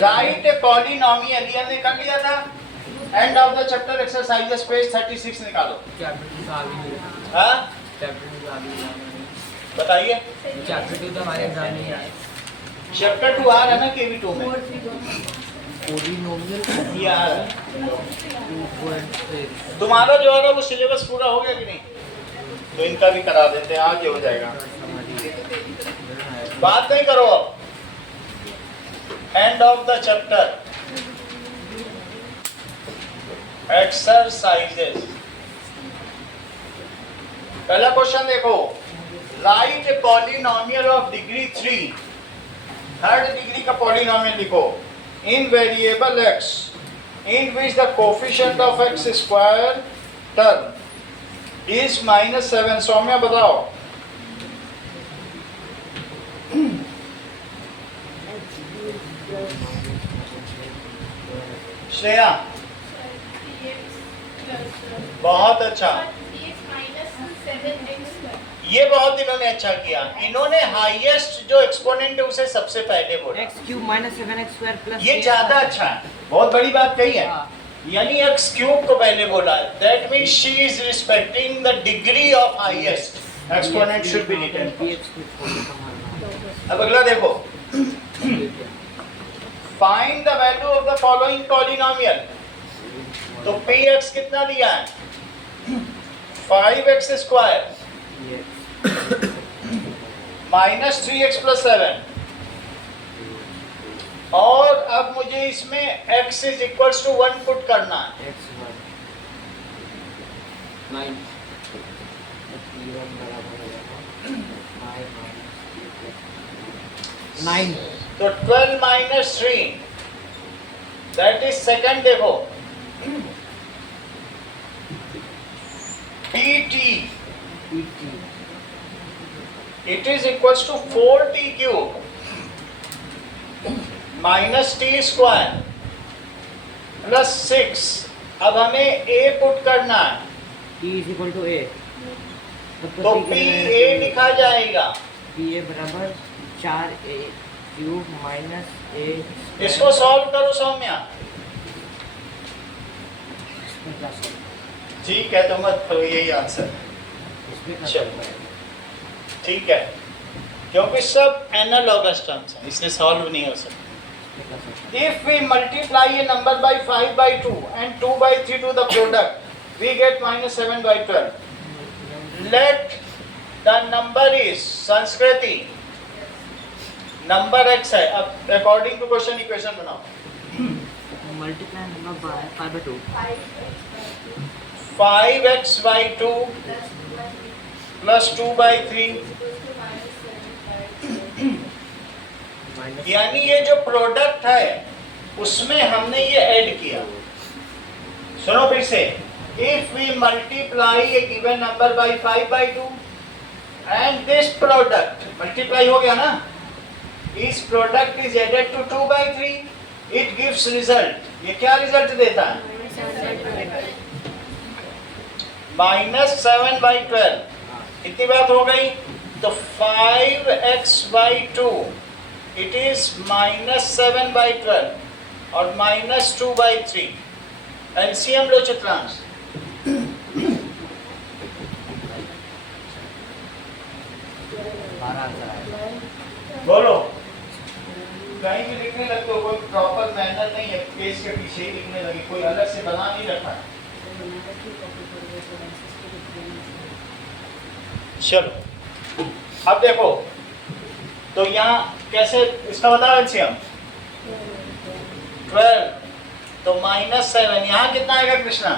Right a polynomial, ये हमने कर लिया था। End of the chapter exercises page 36 निकालो। हाँ बताइए। चैप्टर 2 तो हमारे एग्जाम में है। चैप्टर 2 आ रहा है ना केवी 2 में, पॉलिनोमियल ये आ रहा है। तुम्हारा जो है ना वो सिलेबस पूरा हो गया कि नहीं? तो इनका भी करा देते हैं, आज ये हो जाएगा। बात नहीं करो अब। End of the chapter exercises, पहला क्वेश्चन देखो। Right a polynomial of degree 3, third degree का पॉलिनोमियल लिखो। इन variable x in which the coefficient of x square term is -7। Saumya बताओ। श्रेया बहुत अच्छा, ये बहुत इन्होंने अच्छा किया। इन्होंने हाईएस्ट जो एक्सपोनेंट है उसे सबसे पहले बोला। x³ - 7x² प्लस ये ज्यादा अच्छा है, बहुत बड़ी बात कही है। यानी x³ को पहले बोला। That means she is respecting the degree of highest exponent should be written. अब अगला देखो। Find the value of the following polynomial. तो px कितना दिया है? 5x² -3x + 7। और अब मुझे इसमें x = 1 पुट करना है। 9 तो 12 - 3 दैट इज सेकंड। देखो pt it is equals to 4t³ - t² + 6। अब हमें a पुट करना है, t = a, तो p a लिखा जाएगा। pa बराबर 4a³ - a। इसको सॉल्व करो सौम्या। ठीक है, तो मत करो, यही आंसर। चलो ठीक है, क्योंकि सब एनालॉगस टर्म्स हैं इसलिए सॉल्व नहीं हो सकता। If we multiply a number by 5/2 and 2/3 to the product, we get -7/12. Let the number is संस्कृति नंबर x है। अब अकॉर्डिंग टू क्वेश्चन इक्वेशन बनाओ। Multiply number by 5/2 5x/2 + 2/3। यानी ये जो प्रोडक्ट है उसमें हमने ये ऐड किया। सुनो फिर से। If we multiply a given number by 5/2 and this product multiply हो गया ना, इस product is added to 2/3, it gives result. ये क्या रिजल्ट देता है? -7/12। इतनी बात हो गई। तो 5x/2 इट इज -7/12 और -2/3। एलसीएम लो चित्रांश। बोलो। कहीं भी लिखने लगते हो, कोई प्रॉपर मैनर नहीं है, पेज के पीछे ही लिखने लगे, कोई अलग से बना नहीं रखा है। चलो अब देखो, तो यहाँ कैसे इसका बताओ एलसीएम। 12 तो -7, यहाँ कितना आएगा कृष्णा?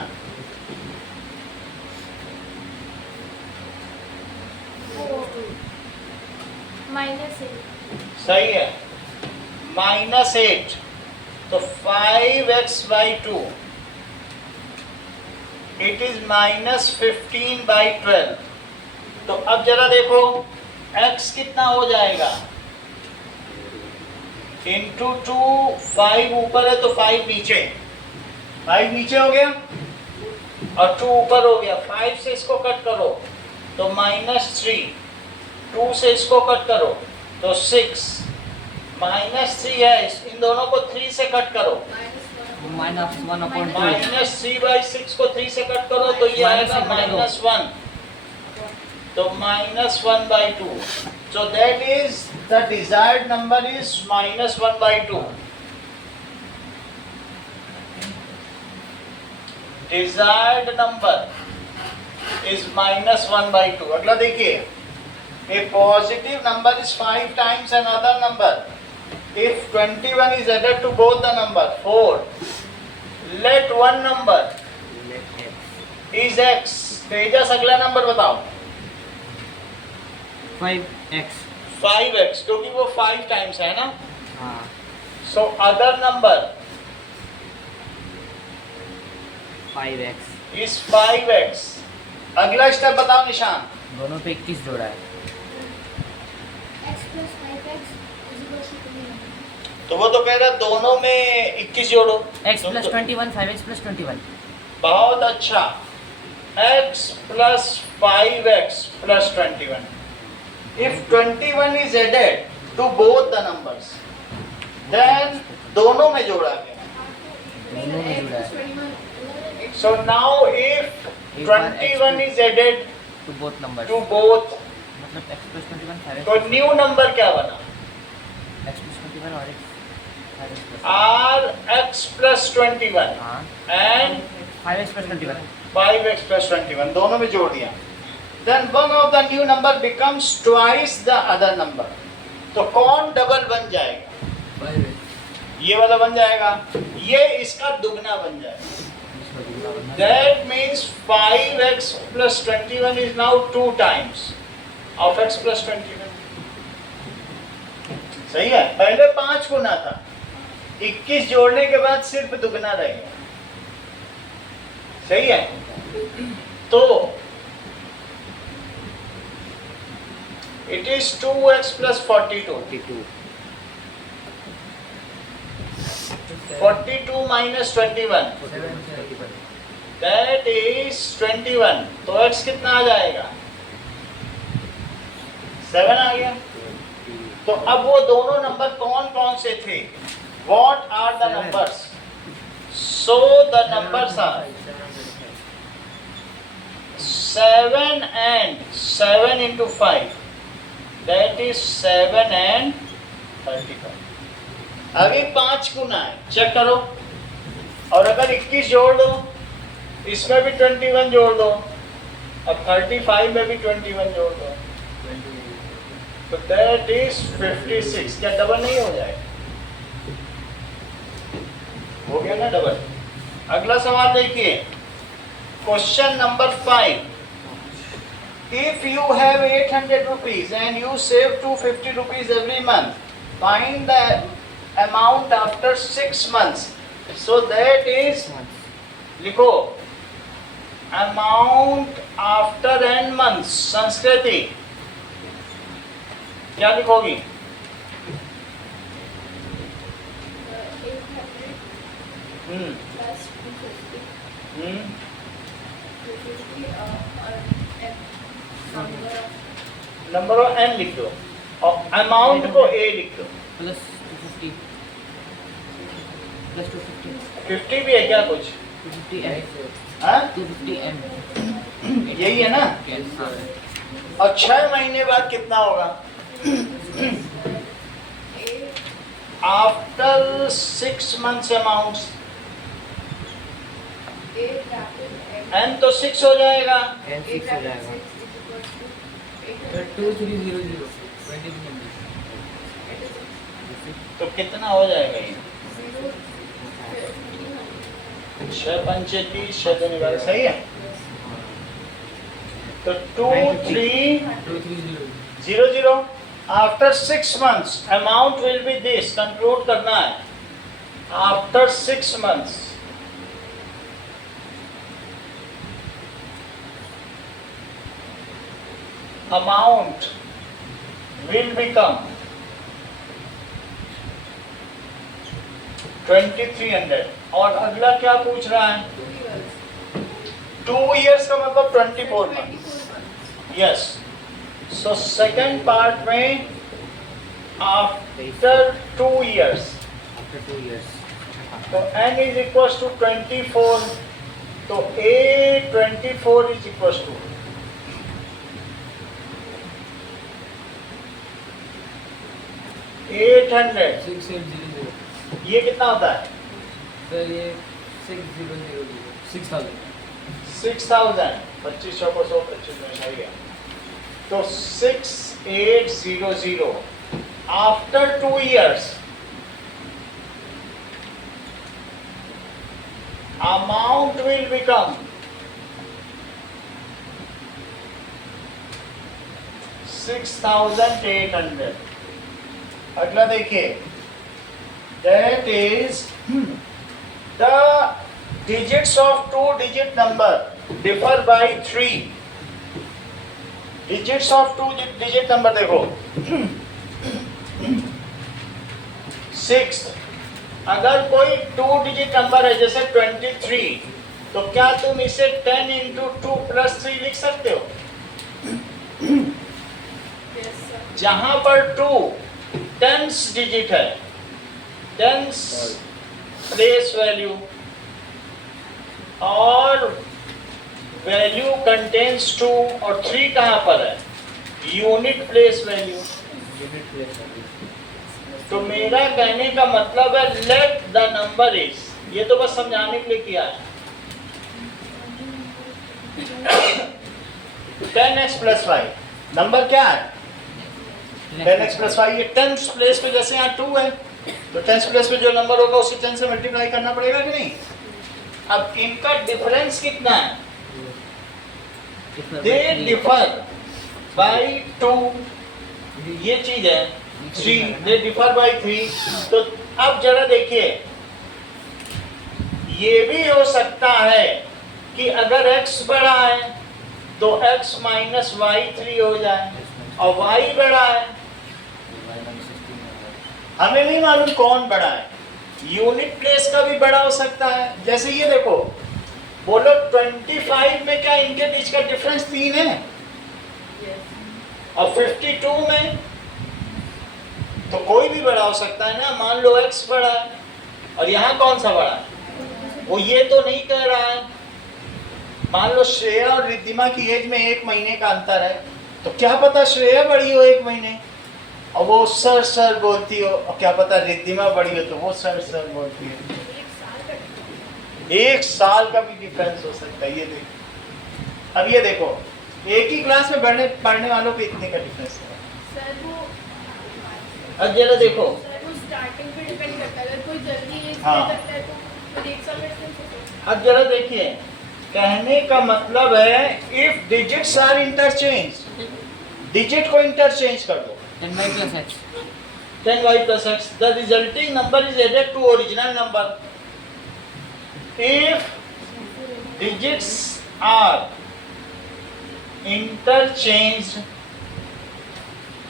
सही है, -8। तो 5x/2 इट इज -15/12। तो अब जरा देखो x कितना हो जाएगा? इंटू 2, 5 ऊपर है तो 5 नीचे, 5 नीचे हो गया और 2 ऊपर हो गया। 5 से इसको कट करो तो -3, 2 से इसको कट करो तो 6, -3 है, इन दोनों को 3 से कट करो। माइनस 1/2 -3/6 को 3 से कट करो तो ये आएगा -1, तो -1/2। So that is the desired number is -1/2. Desired number is -1/2. अगला देखिए, a positive number is 5 times another number. If 21 is added to both the number 4, let one number is x. तेजस अगला नंबर बताओ। 5x 5x, क्योंकि वो 5 times है ना। हाँ so other number 5x is 5x। अगला स्टेप बताओ निशान। दोनों पे 21 जोड़ा है x plus 5x is equal to 21. तो वो तो कह रहा है दोनों में 21 जोड़ो। x plus 21 5x plus 21 बहुत अच्छा। x plus 5x plus 21. If 21 is added to both the numbers, then दोनों में जोड़ा गया। दोनों में जुड़ा है So now if 21 is added to both numbers to both, मतलब x plus 21 5x तो न्यू नंबर क्या बना? x plus 21 और x 5x plus R x plus 21 हाँ and 5x plus 21 5x plus 21 दोनों में जोड़ दिया। Then one of the new number becomes twice the other number. तो कौन डबल बन जाएगा? 5x ये वाला बन जाएगा, ये इसका दुगना बन जाएगा। That means 5x plus 21 is now 2 times of x plus 21. सही है, पहले 5 गुना था, 21 जोड़ने के बाद सिर्फ दुगना रहेगा। सही है, तो it is 2x plus 42. 42 minus 21, that is 21. तो x कितना आ जाएगा? 7 आ गया। तो अब वो दोनों नंबर कौन कौन से थे? What are the numbers? So the numbers are 7 and 7 into 5. That is 7 and 35. अभी 5 गुना है, चेक करो। और अगर 21 जोड़ दो, इसमें भी 21 जोड़ दो, अब 35 में भी 21 जोड़ दो, तो दैट इज 56। क्या डबल नहीं हो जाएगा? हो गया ना डबल। अगला सवाल देखिए, question number 5। If you have 800 rupees and you save 250 rupees every month, find the amount after 6 months. So that is, लिखो amount after n months। संस्कृति क्या लिखोगी? 800 plus 250. 250 or number of n लिख दो और अमाउंट को a लिख दो। Plus 250 plus 250 50 भी है क्या कुछ? 250m हाँ 250m यही है ना। और 6 महीने बाद कितना होगा? आफ्टर 6 months अमाउंट्स n तो 6 हो जाएगा। n 6 हो जाएगा 2300. तो कितना हो जाएगा ये? 6 पंचे 30, 6 दूनी 12, सही है। तो 2300 after 6 months amount will be this. Conclude करना है after 6 months amount will become 2300। और अगला क्या पूछ रहा है? 2 years का मतलब 24 months। Yes, so second part में आफ्टर 2 years. After 2 years. तो n is equals to 24. तो a 24 is equals to 800. 6800 ये कितना होता है? सर ये 6000 6000 6000. 2500 को 100 25 में सही है. तो 6800 after 2 years amount will become 6800. अगला देखिए, that is the digits of 2-digit number differ by 3. digits of 2-digit number देखो 6. अगर कोई 2-digit नंबर है जैसे 23, तो क्या तुम इसे 10 into 2 plus 3 लिख सकते हो? जहां पर 2 10th digit है, 10th प्लेस वैल्यू और वैल्यू कंटेन्स 2 और 3 कहां पर है? Unit place value. Unit place value. तो मेरा कहने का मतलब है लेट द नंबर इज, ये तो बस समझाने के लिए किया है. 10x plus y नंबर क्या है? 10x plus y. ये 10th प्लेस पे जैसे यहाँ 2 है, तो 10th प्लेस पे जो नंबर होगा उसे 10 से मल्टीप्लाई करना पड़ेगा कि नहीं? अब इनका डिफरेंस कितना है? They differ by 2. ये चीज है 3. They differ by 3. तो अब जरा देखिए, ये भी हो सकता है कि अगर x बड़ा है तो x माइनस वाई 3 हो जाए, और y बड़ा है, हमें नहीं मालूम कौन बड़ा है. यूनिट प्लेस का भी बड़ा हो सकता है. जैसे ये देखो, बोलो 25 में क्या इनके बीच का डिफरेंस 3 है? और 52 में तो कोई भी बड़ा हो सकता है ना. मान लो x बड़ा है और यहाँ कौन सा बड़ा है? वो ये तो नहीं कह रहा है. मान लो श्रेया और रिद्धिमा की एज में 1 महीने का अंतर है, तो क्या पता श्रेया बड़ी हो 1 महीने और वो सर सर बोलती हो, और क्या पता रिद्धिमा बड़ी हो तो वो सर सर बोलती हो. 1 साल का भी डिफरेंस हो सकता है. ये देखो, अब ये देखो, एक ही क्लास में पढ़ने वालों पे इतने का डिफरेंस है. सर वो अब जरा देखो, सर वो स्टार्टिंग पे डिपेंड करता है. अगर कोई जल्दी एज हाँ. करता है तो फिर 1 साल में difference हो सकता है. अब जरा देखिए, कहने का मतलब है if digits are interchange, digit को इंटरचेंज कर दो. 10y plus x. 10y plus x, the resulting number is added to original number. If digits are interchanged,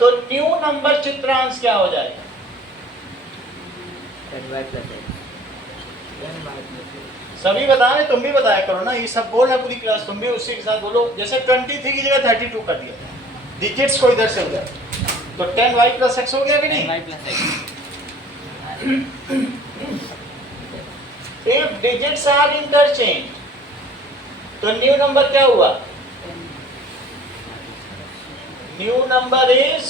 तो न्यू नंबर चित्रांश क्या हो जाएगा? 10y plus x. सभी बता रहे, तुम भी बताया करो ना. ये सब बोल रहा है पूरी क्लास, तुम भी उसी के साथ बोलो. जैसे 23 की जगह 32 कर दिया, डिजिट्स को इधर से उधर, तो 10y plus x हो गया कि नहीं? 10y plus x. If digits are interchanged, तो न्यू नंबर क्या हुआ? New number is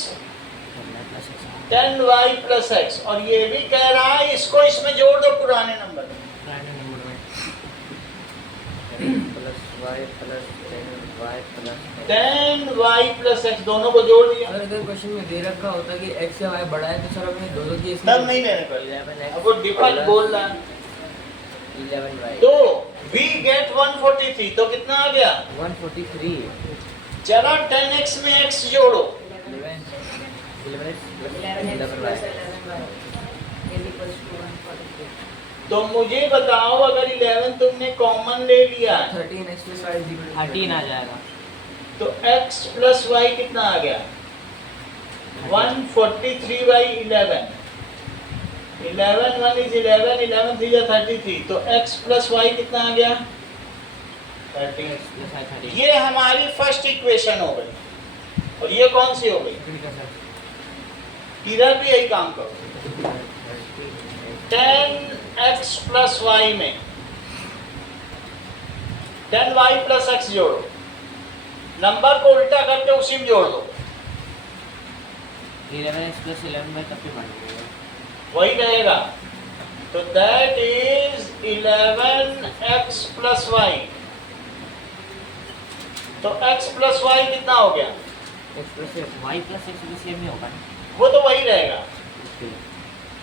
10y plus x. और ये भी कह रहा है इसको इसमें जोड़ दो पुराने नंबर में. पुराने नंबर में 10 plus y plus 10y plus x. 10y plus x दोनों को जोड़ दिया. सर अगर क्वेश्चन में दे रखा होता कि x या y बड़ा है तो सर अपने दो केस तब नहीं लेने पड़े. 11x अब वो डिफॉल्ट बोल रहा है. 11y. तो we get 143. तो कितना आ गया? 143. चला 10x में x जोड़ो. 11x plus 11y. तो मुझे बताओ, अगर 11 तुमने कॉमन ले लिया 13x plus y is equal to 13 आ जाएगा. तो x plus y कितना आ गया? 143 by 11. 11 1 is 11, 11 3 is 33. तो x plus y कितना आ गया? 13. x plus y 13. ये हमारी फर्स्ट इक्वेशन हो गई. और ये कौन सी हो गई? इधर भी यही काम करो। 10x प्लस वाई में 10y प्लस x जोड़ो, नंबर को उल्टा करके उसी में जोड़ दो, 11x plus 11y कब पे बनेगा? वही रहेगा। तो that is 11x plus y. तो x प्लस वाई कितना हो गया? x plus y plus x भी सेम ही होगा ना? वो तो वही रहेगा। ओके।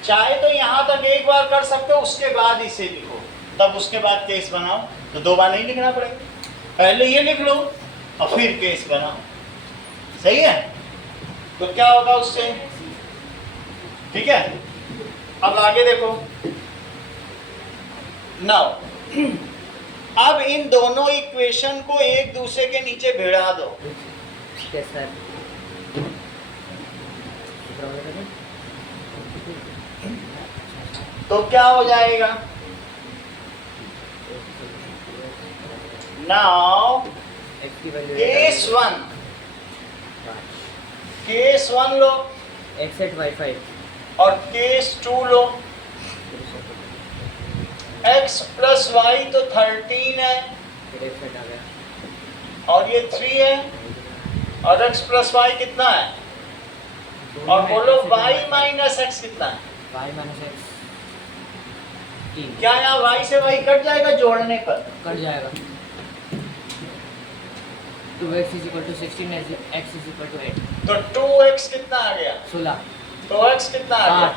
चाहे तो यहाँ तक एक बार कर सकते हो, उसके बाद इसे लिखो, तब उसके बाद केस बनाओ, तो दो बार नहीं लिखना पड़ेगा। पहले ये लिख लो और फिर केस बनाओ, सही है? तो क्या होगा उससे? ठीक है, अब आगे देखो। नाउ अब इन दोनों इक्वेशन को एक दूसरे के नीचे भिड़ा दो। कैसा है? तो क्या हो जाएगा? नाउ x की वैल्यू केस वन लो x at y 5 और केस टू लो। x प्लस वाई तो 13 है फिर x at आ गया और ये 3 है, और x प्लस वाई कितना है? और बोलो y माइनस एक्स कितना है? y minus x 3 क्या यहाँ y से y कट जाएगा जोड़ने पर? कट जाएगा। 2x is equal to 16 x is equal to 8 तो 2x कितना आ गया? 16 तो x कितना आ गया?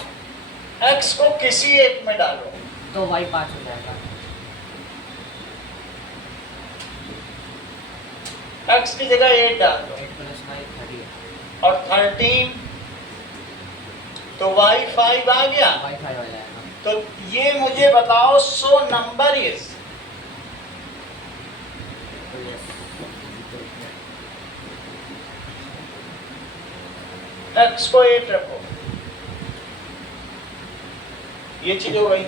x को किसी एक में डालो, तो y 5 हो जाएगा। x की जगह 8 डाल दो 8 plus y 30 है। और 13, तो y 5 आ गया। y 5 हो जाएगा। तो ये मुझे बताओ, सो नंबर इज तो yes x को 8 रखो, ये चीज हो गई,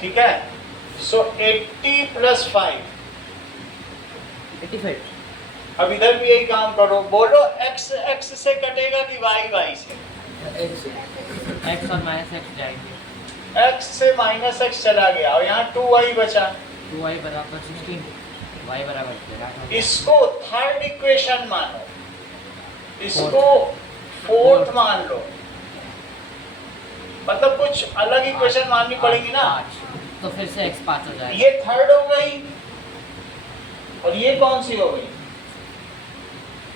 ठीक है? सो 80 प्लस 5। 85 अब इधर भी यही काम करो, बोलो x x से कटेगा कि y y से? x और माइनस x जाएंगे। x से माइनस x चला गया और यहाँ 2y बचा। 2y बराबर 16 y बराबर 13 इसको थर्ड इक्वेशन मानो, इसको फोर्थ मान लो, मतलब कुछ अलग इक्वेशन माननी पड़ेगी ना। 5 तो फिर से x 5 हो जाएगा। ये थर्ड हो गई और ये कौन सी हो गई?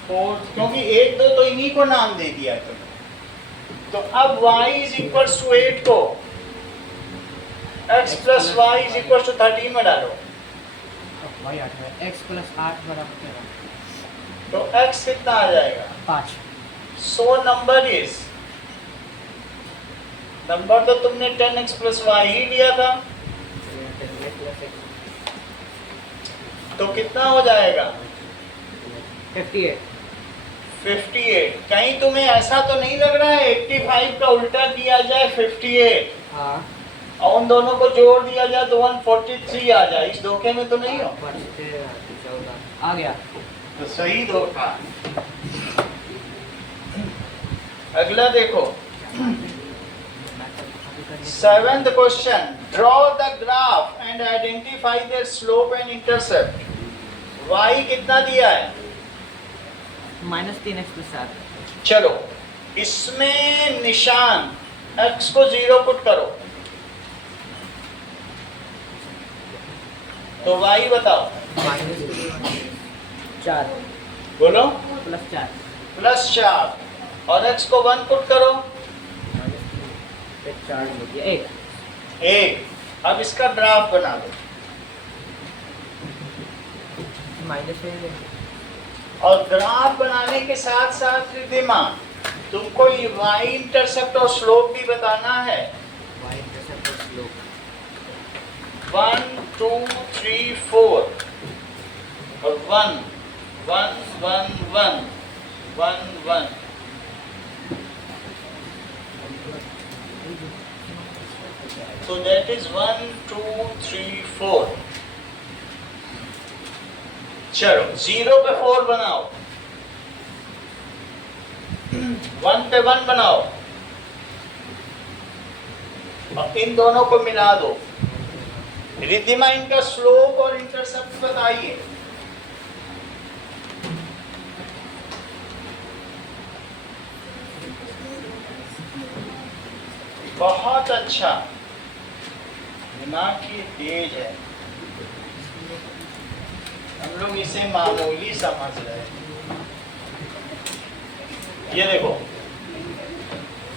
फोर्थ, क्योंकि 1 2 तो इन्हीं को नाम दे दिया तुमने। तो अब y इज इक्वल टू 8 को x plus y is equal to 13 में डालो, y 8 है। x प्लस 8 बराबर 13 तो x कितना आ जाएगा? 5 सो नंबर इज, नंबर तो तुमने 10x प्लस वाई ही लिया था, तो कितना हो जाएगा? 58 58। कहीं तुम्हें ऐसा तो नहीं लग रहा है 85 का उल्टा किया जाए 58 हाँ और उन दोनों को जोड़ दिया जाए तो 143 आ जाए? इस धोखे में तो नहीं हो? आ गया। तो सही धोखा। अगला देखो, 7th question, draw the graph and identify there slope and intercept. y कितना दिया है? -3x प्लस 7 चलो इसमें निशान x को 0 पुट करो, तो y बताओ। -4 बोलो। प्लस 4 प्लस 4 और x को 1 पुट करो, फिर 4 हो गया 1 1। अब इसका ग्राफ बना दो माइनस है। और ग्राफ बनाने के साथ साथ रिद्धिमा तुमको ये y इंटरसेप्ट और स्लोप भी बताना है। y इंटरसेप्ट और स्लोप 1 2 3 4 और 1 1 1 1 1 1। So that is 1 2 3 4। चलो 0 पे 4 बनाओ, 1 पे 1 बनाओ और इन दोनों को मिला दो। रिद्धिमा इनका स्लोप और इंटरसेप्ट बताइए। बहुत अच्छा, दिमाग की तेज है। हम लोग इसे मामूली समझ रहे हैं। ये देखो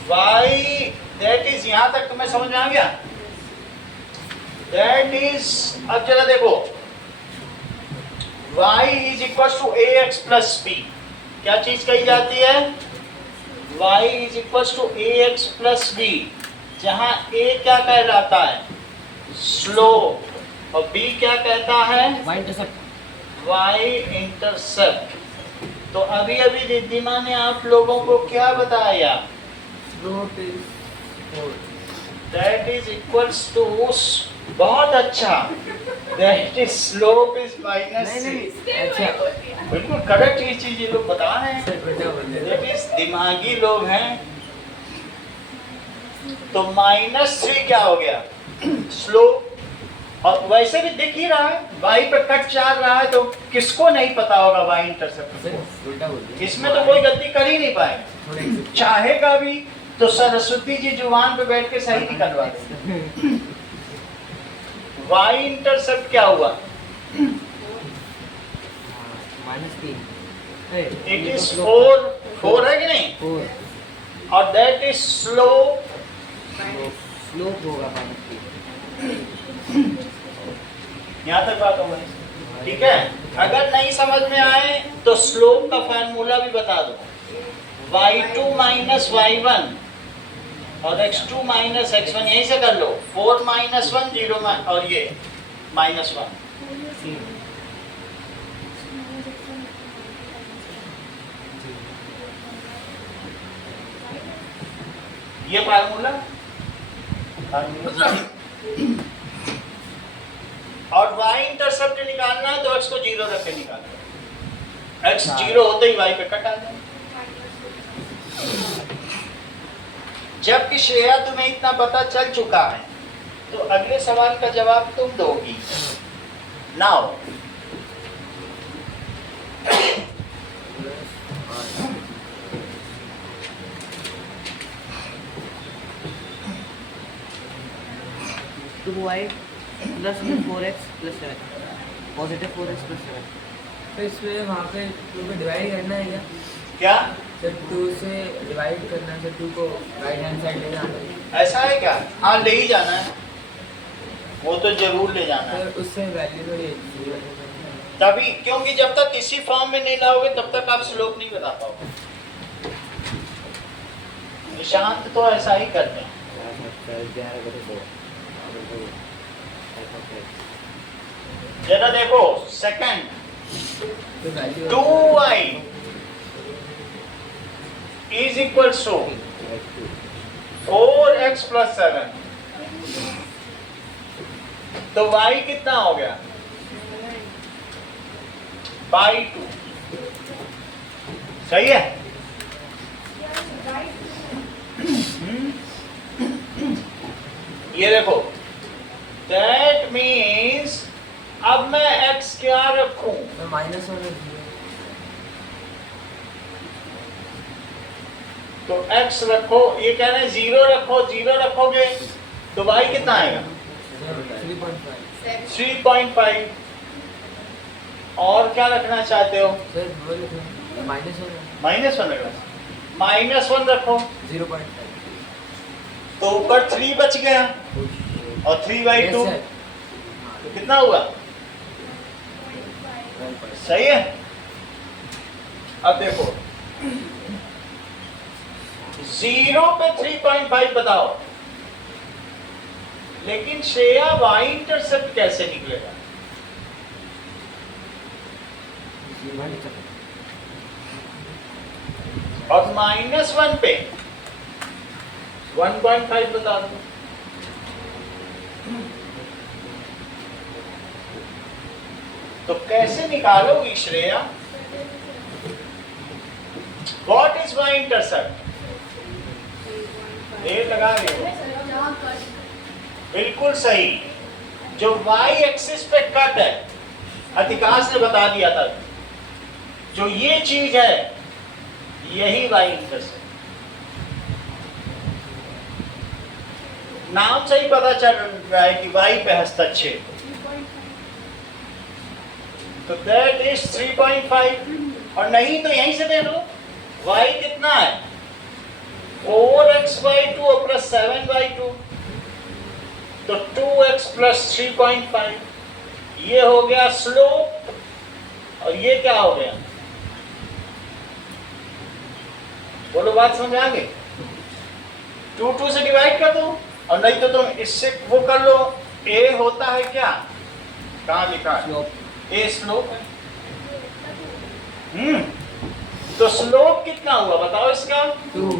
y दैट इज, यहां तक तुम्हें समझ में आ गया? दैट इज, अब जरा देखो y is equal to ax plus b। क्या चीज कही जाती है? y is equal to ax plus b, जहां a क्या कहलाता है? स्लोप, और b क्या कहता है? y intercept. y intercept. तो अभी अभी रिद्धिमा ने आप लोगों को क्या बताया? Slope is 4। That is equals to, बहुत अच्छा, that is slope is minus नहीं अच्छा बिल्कुल करेक्ट। ये चीज ये लोग बता रहे हैं, सर बेटा बोल दैट इज दिमागी लोग हैं। तो -3 क्या हो गया? स्लोप। और वैसे भी दिख ही रहा है, y पे कट जा रहा है, तो किसको नहीं पता होगा y इंटरसेप्ट को? उल्टा बोल इसमें तो कोई गलती कर ही नहीं पाएंगे। चाहेगा भी तो सरस्वती जी जुबान पे बैठ के सही निकलवा देंगे। y इंटरसेप्ट क्या हुआ? -3। इट इज 4 है कि नहीं? 4 और दैट इज स्लोप। स्लोप होगा -3। यहाँ तक बात हो गई, ठीक है? अगर नहीं समझ में आए तो स्लोप का फार्मूला भी बता दो। y2 माइनस y1 और x2 माइनस x1, यहीं से कर लो। 4 माइनस 1 0 और ये -1। ये फार्मूला और y इंटरसेप्ट निकालना है तो x को 0 रख के निकालना। x 0 होते ही y पे कट आ जाए। जबकि श्रेया तुम्हें इतना पता चल चुका है, तो अगले सवाल का जवाब तुम दोगी। Now two y plus 4x plus 7, positive 4x plus 7। तो इसमें वहाँ पे 2 को डिवाइड करना है क्या? क्या सर 2 से डिवाइड करना है, सर 2 को राइट हैंड साइड ले जाना है। ऐसा है क्या? हाँ, ले ही जाना है, वो तो जरूर ले जाना है। सर उससे वैल्यू थोड़ी तभी, क्योंकि जब तक इसी फॉर्म में नहीं लाओगे तब तक आप स्लोप नहीं बता पाओगे। निशांत तो ऐसा ही करते हैं। जरा देखो सेकंड, तो value 2y is equal to 4x plus 7। तो y कितना हो गया? बाई 2। सही है? ये देखो, दैट मीन्स अब मैं x क्या रखूं? -1 है। तो x रखो, ये कह रहे हैं 0 रखो, 0 रखोगे तो y कितना आएगा? 3.5। 3.5। और क्या रखना चाहते हो? सर वो लिखो -1 -1 रखना, -1 रखो 0.5। तो ऊपर 3 बच गया और 3/2 तो कितना हुआ? सही है? अब देखो 0 पे 3.5 बताओ, लेकिन श्रेया y इंटरसेप्ट कैसे निकलेगा? और -1 पे 1.5 बता दो। तो कैसे निकालोगी Shreya? What is y intercept? देर लगा रहे हो, बिल्कुल सही। जो वाई एक्सिस पे कट है, अधिकांश ने बता दिया था, जो ये चीज है यही वाई इंटरसेप्ट। नाम से ही पता चल रहा है कि वाई पे हस्तक्षेप, तो दैट इज 3.5। और नहीं तो यहीं से दे दो, वाई कितना है 4x/2 प्लस 7/2, तो 2x प्लस 3.5, ये हो गया स्लोप। और ये क्या हो गया, बोलो बात समझ आ गई? 2 से डिवाइड कर दो, और नहीं तो तुम इससे वो कर लो। ए होता है क्या, कहाँ लिखा है? स्लोप। ए स्लोप है। तो स्लोप कितना हुआ बताओ इसका? 2।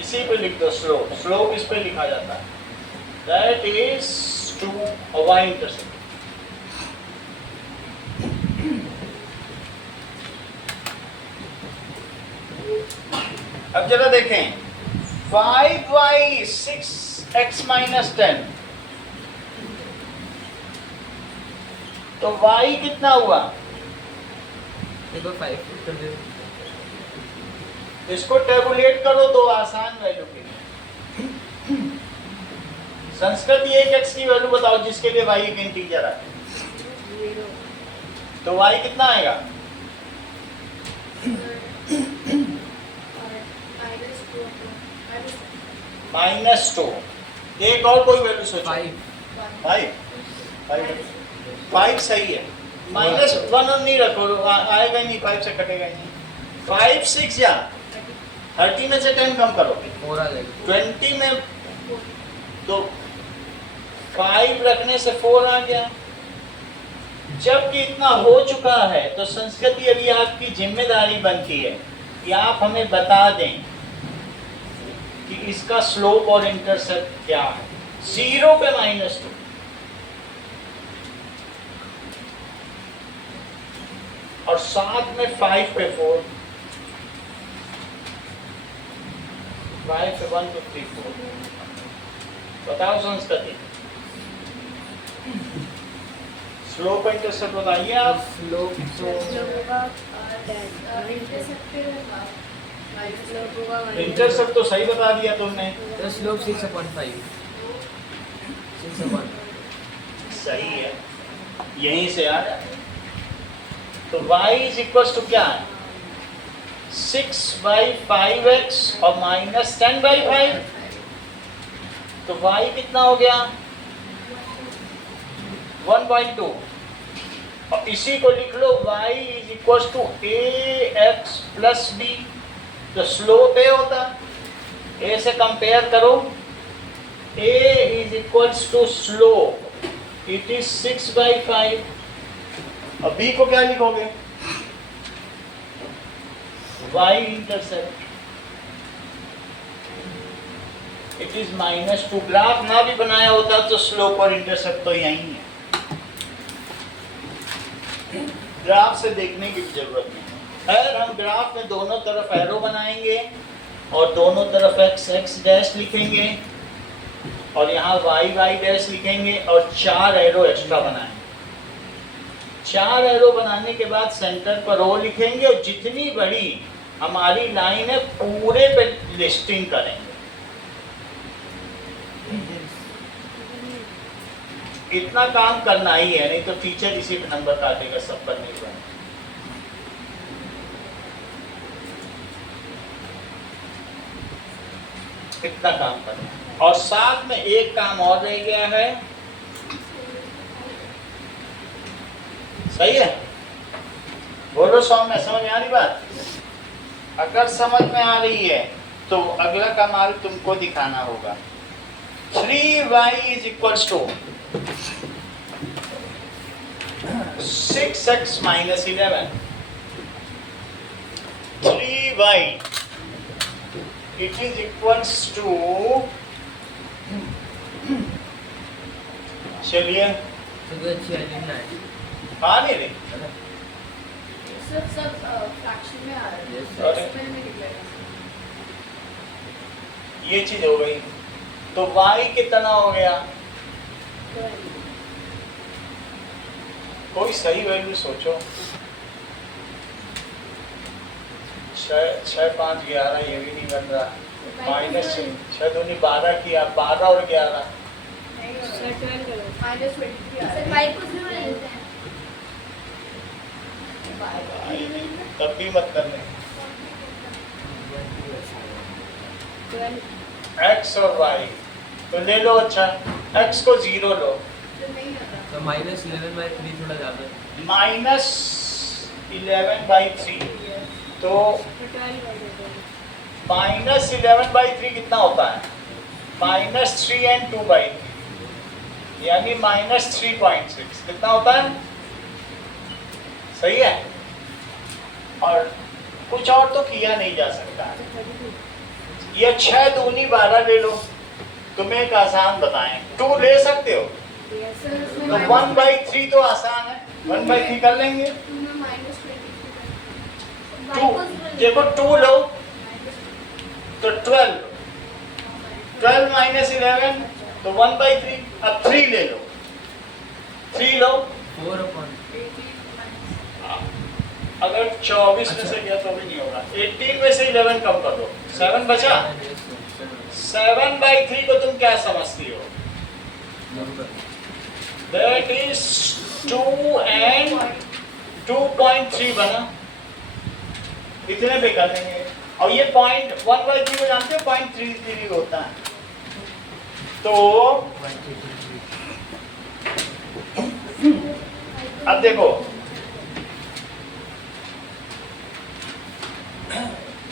इसी पे लिख दो स्लोप। स्लोप इस पे लिखा जाता है, दैट इज 2 वाई इंटरसेप्ट। अब जरा देखें, 5y 6x माइनस 10, तो y कितना हुआ? देखो 5 कर दे। इसको टेबुलेट करो दो आसान वैल्यू के लिए। संस्कृत एक x की वैल्यू बताओ जिसके लिए y एक इंटीजर है, तो y कितना आएगा? -2। एक और कोई वैल्यू सोचो। 5 5 सही है। -1 और नहीं रखो, आएगा ही नहीं, 5 से कटेगा ही नहीं। 5 6 या 30 में से 10 कम करो, 4 आ जाएगा। 20 में तो 5 रखने से 4 आ गया। जबकि इतना हो चुका है तो संस्कृति अभी आपकी जिम्मेदारी बनती है कि आप हमें बता दें कि इसका स्लोप और इंटरसेप्ट क्या है। 0 पे -2, और साथ में 5 पे 4, 5 पे 1 2 3 4। बताओ संस्कृति, स्लोप इंटरसेप्ट बताइए आप। स्लोप तो इंटरसेप्ट तो सही बता दिया तुमने, तो स्लोप 6/5 6/1। सही है, यहीं से आ रहा है। तो y इज इक्वल टू क्या है? 6/5x और -10/5, तो y कितना हो गया? 1.2। और इसी को लिख लो, y is equal to ax plus b। तो स्लोप a होता, a से कंपेयर करो, a is equal to slope, it is 6/5। अब b को क्या लिखोगे? y intercept, it is -2। Graph ना भी बनाया होता तो स्लोप और इंटरसेप्ट तो यही है, ग्राफ से देखने की जरूरत नहीं। खैर, हम ग्राफ में दोनों तरफ एरो बनाएंगे और दोनों तरफ x x डैश लिखेंगे और यहाँ y y डैश लिखेंगे और 4 एरो एक्स्ट्रा बनाएंगे। 4 एरो बनाने के बाद सेंटर पर रो लिखेंगे और जितनी बड़ी हमारी लाइन है पूरे पे लिस्टिंग करेंगे। इतना काम करना ही है, नहीं तो टीचर इसी पे नंबर काटेगा, सब पर नहीं बने। इतना काम करना है। और साथ में एक काम और रह गया है, सही है? बोलो सौम्य, समझ में आ रही बात? अगर समझ में आ रही है तो अगला कमाल तुमको दिखाना होगा। 3y is equals to 6x minus 11। 3y it is equals to, चलिए तो अच्छी आइडिया है। हाँ नहीं रही। सिर्फ सब फ्रैक्शन में आ रहा है। Yes, sir. एक्सपेरिमेंट में डिक्लेयर ये चीज हो गई। तो y कितना हो गया? कोई सही वैल्यू सोचो। 6 5 11 ये भी नहीं बन रहा। माइनस 6 दूनी 12 किया, 12 और 11 माइनस 23 आ रहा है। y को 0 ले लेते हैं। तब भी मत करने। x और y तो ले लो। अच्छा x को 0 लो। तो नहीं होता। तो -11/3 थोड़ा ज़्यादा है। -11/3 तो -11/3 कितना होता है? -3 and 2/3 यानी -3.6 कितना होता है? सही है। और कुछ और तो किया नहीं जा सकता। ये 6 दूनी 12 ले लो। तुम्हें एक आसान बताएं, 2 ले सकते हो तो 1/3 तो आसान है, 1/3 कर लेंगे। 2 देखो 2 लो तो 12 -11 तो 1/3। अब 3 ले लो, 3 लो। 4/18 अगर 24 में से गया तो भी नहीं होगा। 18 में से 11 कम कर दो, 7 बचा। 7/3 को तुम क्या समझती हो? That is 2 and 2.3 बना। इतने पे कर लेंगे। और ये 1/3 को जानते हो 0.33 होता है। तो अब देखो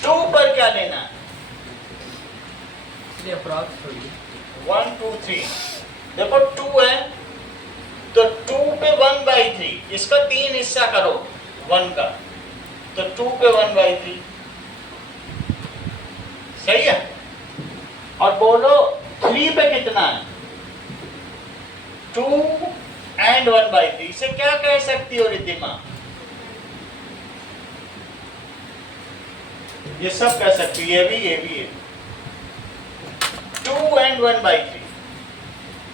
2 पर क्या लेना है? इसलिए अप्रॉक्स थोड़ी 1 2 3 देखो 2 है तो 2 पे 1/3 इसका 3 हिस्सा करो 1 का तो 2 पे 1/3 सही है। और बोलो 3 पे कितना है? 2 and 1/3 इसे क्या कह सकती हो रिद्धिमा? ये सब कह सकती है, ये भी है। 2 and 1/3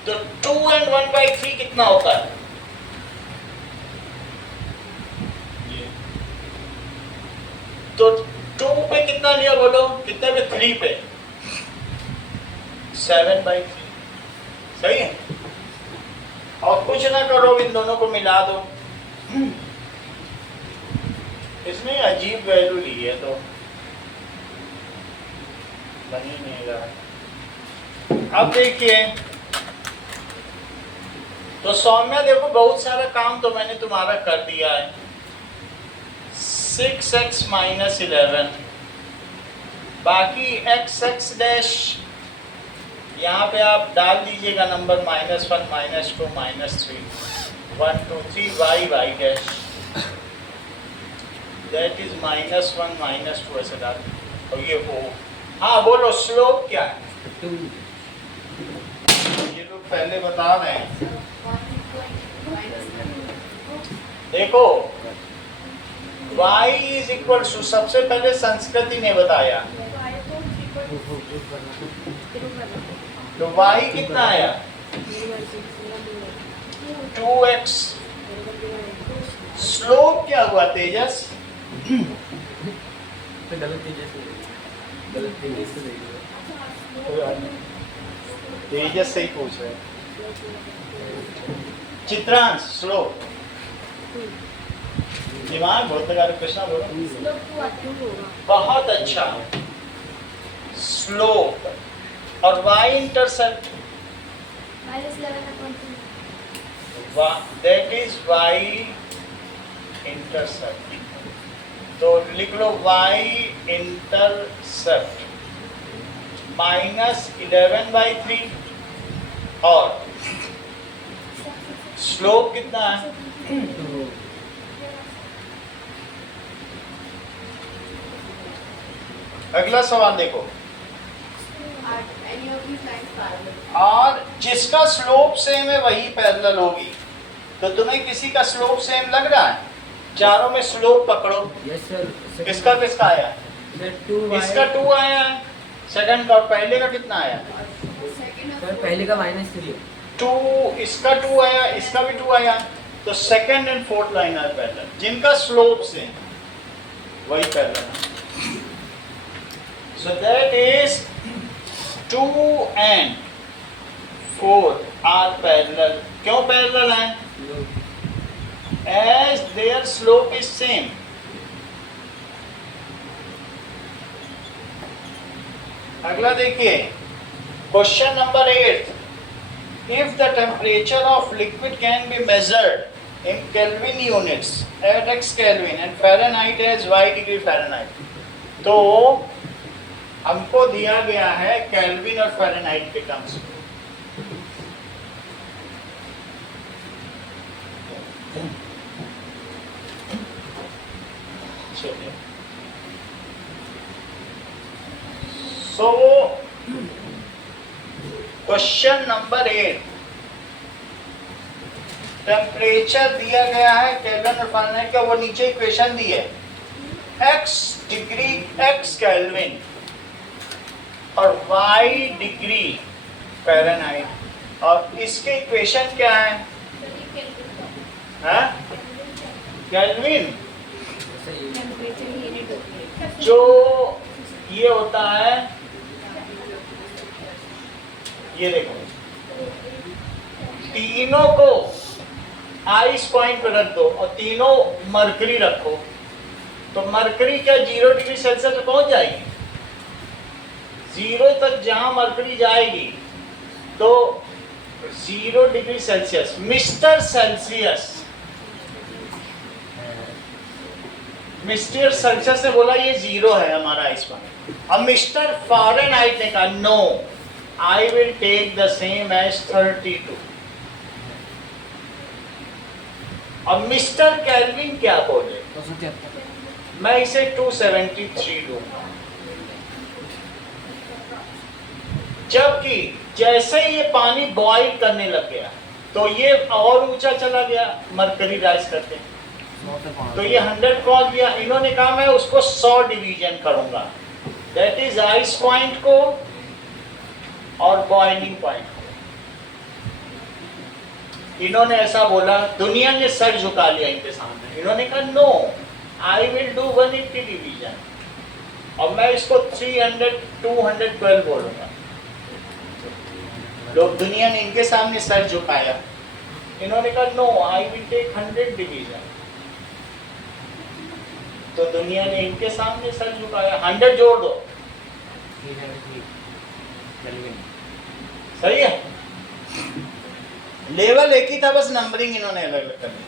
तो 2 and 1/3 कितना होता है? ये तो 2 पे कितना लिया बोलो? कितने पे? 3 पे 7/3 सही है। और कुछ ना करो, इन दोनों को मिला दो। इसमें अजीब वैल्यू ली है तो बन ही नहीं रहा। अब देखिए तो सौम्या देखो बहुत सारा काम तो मैंने तुम्हारा कर दिया है। 6x - 11 बाकी x डैश यहाँ पे आप डाल दीजिएगा number -1 -2 -3 1 2 3 y dash that is -1 -2 ऐसे डाल। और ये वो हाँ बोलो स्लोप क्या है? 2 ये लोग पहले बता रहे हैं। देखो y इज इक्वल टू सबसे पहले संस्कृति ने बताया तो y कितना आया? 2x। स्लोप क्या हुआ तेजस? पे गलत तरीके से देख रहे हो। तेजस से ही पूछ रहे हैं। चित्रांश स्लोप दिमाग बहुत लगा रहे। कृष्णा बोलो। बहुत अच्छा स्लोप। और y intercept that is y intercept. तो लिख लो y इंटरसेप्ट -11/3 और स्लोप कितना है? अगला सवाल देखो। और जिसका स्लोप सेम है वही पैरेलल होगी। तो तुम्हें किसी का स्लोप सेम लग रहा है? चारों में स्लोप पकड़ो, यस सर। किसका किसका आया? Sir 2y। इसका 2 आया है, सेकंड का, और पहले का कितना आया? सर पहले का -3। 2, इसका 2 आया, इसका भी 2 आया, तो second and fourth line are parallel, जिनका स्लोप सेम वही parallel. So that is 2 and 4 are parallel. क्यों पैरेलल है? As their slope is same. अगला देखिए, question number 8। If the temperature of liquid can be measured in Kelvin units at x Kelvin and Fahrenheit as y degree Fahrenheit, तो हमको दिया गया है kelvin और फ़ारेनहाइट के टर्म्स में। चलिए, सो क्वेश्चन नंबर 8, टेम्परेचर दिया गया है केल्विन और फ़ारेनहाइट का, वो नीचे इक्वेशन दी है, x डिग्री x केल्विन और y डिग्री फ़ारेनहाइट, और इसके इक्वेशन क्या है? हाँ? केल्विन जो ये होता है, ये देखो, तीनों को आइस पॉइंट पर रख दो और तीनों मरकरी रखो, तो मरकरी क्या 0 डिग्री सेल्सियस पे पहुंच जाएगी? 0 तक जहां मरकरी जाएगी तो 0 degree Celsius. Mister Celsius, mister Celsius ने बोला ये 0 है हमारा आइस पॉइंट। अब मिस्टर फ़ारेनहाइट ने कहा no, I will take the same as 32। अब मिस्टर केल्विन क्या बोले? 273। मैं इसे 273 लूंगा, जबकि जैसे ही ये पानी बॉईल करने लग गया तो ये और ऊंचा चला गया मरकरी राइज करते हैं, तो ये 100 पहुंच गया। इन्होंने कहा मैं उसको 100 डिवीजन करूंगा, दैट इज आइस पॉइंट को और बॉइलिंग पॉइंट को। इन्होंने ऐसा बोला, दुनिया ने सर झुका लिया इनके सामने। इन्होंने कहा no, I will do 180 division, और मैं इसको 300 212 बोलूंगा। लोग, दुनिया ने इनके सामने सर झुकाया, इन्होंने कहा no, I will take 100 division, तो दुनिया ने इनके सामने सर झुकाया। 100 जोड़ दो, 303 केल्विन। सही है। लेवल एक ही था, बस नंबरिंग इन्होंने अलग अलग कर दी।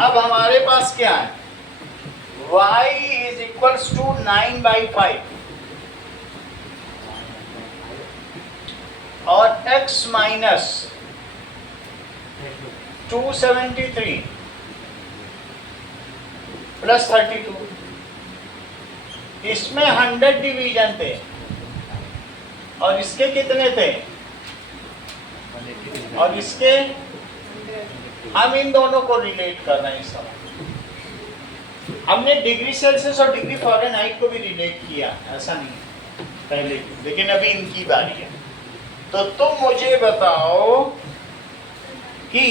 अब हमारे पास क्या है? y is equals to 9/5 और x minus 273 प्लस 32। इसमें 100 डिवीजन थे और इसके कितने थे? और इसके, हम इन दोनों को रिलेट कर रहे हैं इस समय। हमने डिग्री सेल्सियस और डिग्री फ़ारेनहाइट को भी रिलेट किया, ऐसा नहीं है पहले, लेकिन अभी इनकी बारी है। तो तुम मुझे बताओ कि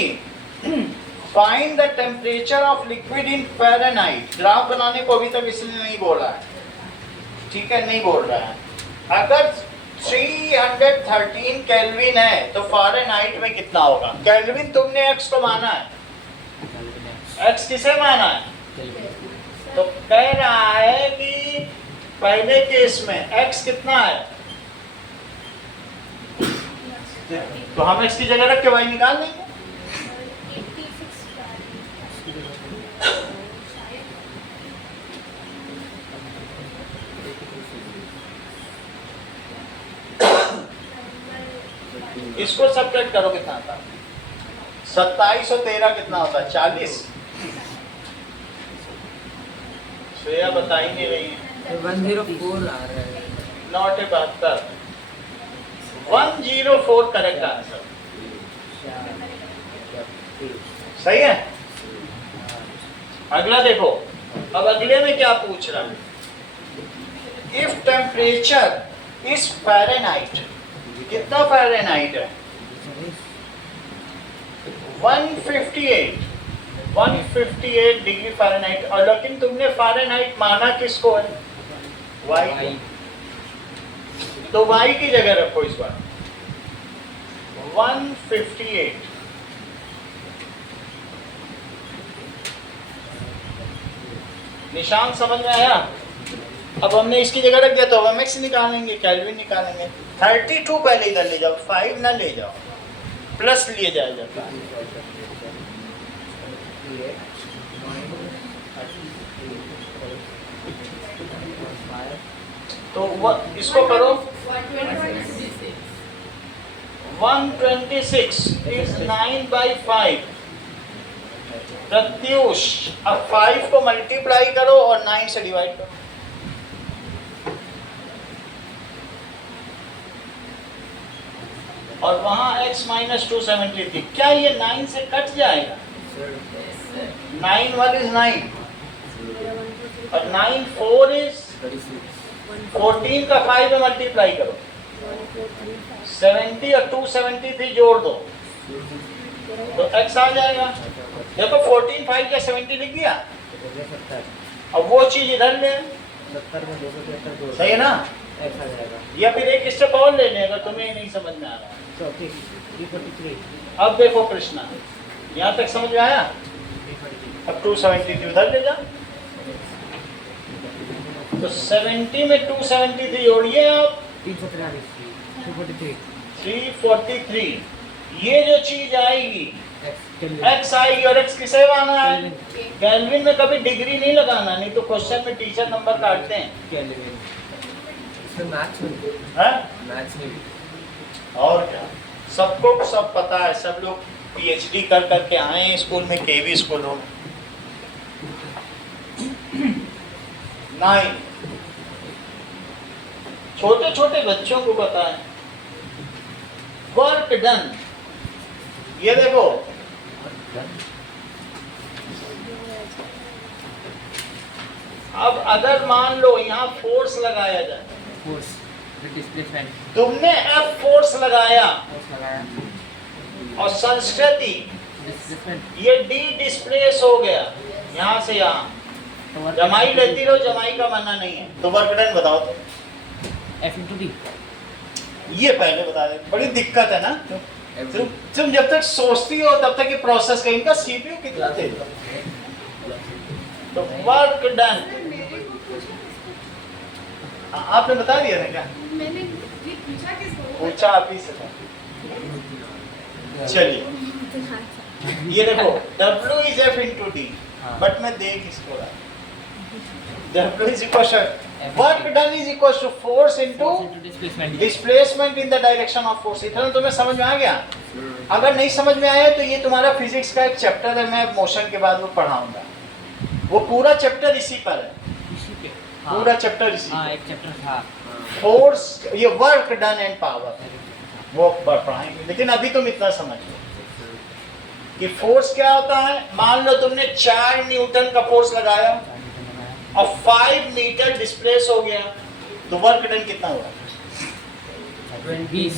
find the temperature of liquid in Fahrenheit. Graph बनाने को अभी तक इसलिए नहीं बोला है, ठीक है, नहीं बोल रहा है। अगर 313 केल्विन है तो फ़ारेनहाइट में कितना होगा? केल्विन तुमने x को माना है, x किसे माना है? तो कह रहा है कि पहले केस में x कितना है, तो हम x की जगह रख के y निकाल लेंगे। इसको सब्ट्रैक्ट करो, कितना आता है? 27 और 13 कितना होता है? 40। श्रेया बता ही नहीं रही है। 104 आ रहा है। Not a 72, 104 correct answer. सही है। अगला देखो, अब अगले में क्या पूछ रहा है, इफ टेम्परेचर इज फ़ारेनहाइट, कितना फ़ारेनहाइट है 158 डिग्री फ़ारेनहाइट, और लेकिन तुमने फ़ारेनहाइट माना किसको है, वाई, तो वाई की जगह रखो इस बार 158, निशान समझ में आया। अब हमने इसकी जगह रख दिया तो अब हम एक्स निकालेंगे, केल्विन निकालेंगे। 32 पहले इधर ले जाओ, 5 ना ले जाओ, प्लस लिए जाए जाता है। तो इसको करो 126 is 9/5। प्रत्युष, अब 5 को मल्टीप्लाई करो और 9 से डिवाइड करो। और वहां x - 270 थी, क्या ये 9 से कट जाएगा? 9 1 is 9 और 9 4 is 14 का 5 में मल्टीप्लाई करो, 70 और 270 थी जोड़ दो तो x आ जाएगा। देखो 14 5 का 70 लिख दिया, अब वो चीज इधर ले, सही है ना? या फिर एक स्टेप और ले लें अगर तुम्हें नहीं समझ में आ रहा। अब देखो कृष्णा, यहाँ तक समझ में आया? अब 270 उधर ले जा, तो 70 में 273 जोड़िए आप 343। ये जो चीज आएगी x आएगी, और x किसे आना है? केल्विन में कभी डिग्री नहीं लगाना, नहीं तो क्वेश्चन में टीचर नंबर काटते हैं। और क्या, सबको सब पता है, सब लोग पीएचडी कर करके आए हैं स्कूल में, केवी स्कूलों में। 9 छोटे छोटे बच्चों को पता है। वर्क डन, ये देखो अब अगर मान लो यहाँ फोर्स लगाया जाए, तुमने F फोर्स लगाया और संस्कृति ये D डिस्प्लेस हो गया यहाँ से यहाँ, जमाई लेती रहो, जमाई का मानना नहीं है। तो वर्क डन बताओ तो F into D, ये पहले बता दे, बड़ी दिक्कत है ना। तुम जब तक सोचती हो तब तक ये प्रोसेस का, इनका सीपीयू कितना तेज है। तो वर्क डन आपने बता दिया था क्या? मैंने ये पूछा किसको? पूछा आप ही से था। चलिए ये देखो W is F into D, but मैं दे किसको रहा, W is equal to work done is equal to force into displacement in the direction of force। इतना तुम्हें समझ में आ गया? अगर नहीं समझ में आया तो ये तुम्हारा फिजिक्स का एक चैप्टर है, मैं मोशन के बाद वो पढ़ाऊंगा, वो पूरा चैप्टर इसी पर है, पूरा चैप्टर इसी एक चैप्टर था फोर्स, ये वर्क डन एंड पावर, वो पढ़ाएंगे। लेकिन अभी तुम इतना समझ लो कि फोर्स क्या होता है। मान लो तुमने 4 न्यूटन का फोर्स लगाया और 5 मीटर डिस्प्लेस हो गया, तो वर्क डन कितना हुआ? 20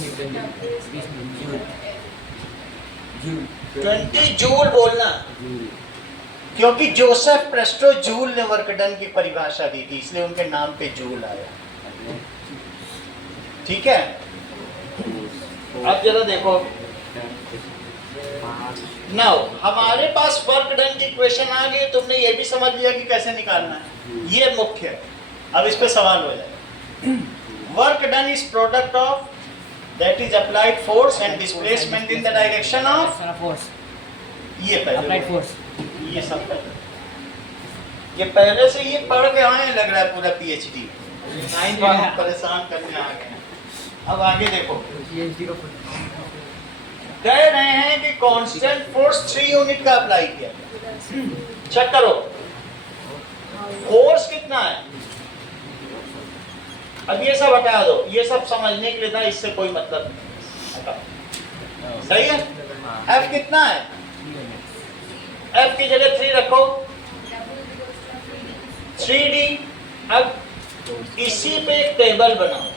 जूल बोलना, क्योंकि जोसेफ प्रेस्टो जूल ने वर्क डन की परिभाषा दी थी, इसलिए उनके नाम पे जूल आया। ठीक है, अब जरा देखो नाउ हमारे पास वर्क डन की इक्वेशन आ गई, तुमने ये भी समझ लिया कि कैसे निकालना है, ये मुख्य है। अब इस पे सवाल हो जाएगा। Work done is product of that is applied force and displacement in the direction of force, ये पहले अप्लाइड फोर्स, ये सब पहले, ये पहले से ये पढ़ के आए, लग रहा है पूरा पीएचडी 9 बार हम परेशान करने आ गए हैं। अब आगे देखो, कह रहे हैं कि कांस्टेंट फोर्स 3 यूनिट का अप्लाई किया, चेक करो फोर्स कितना है। अब ये सब हटा दो, ये सब समझने के लिए था, इससे कोई मतलब नहीं, सही है। F कितना है? f की जगह 3 रखो, 3d। अब इसी पे एक टेबल बनाओ,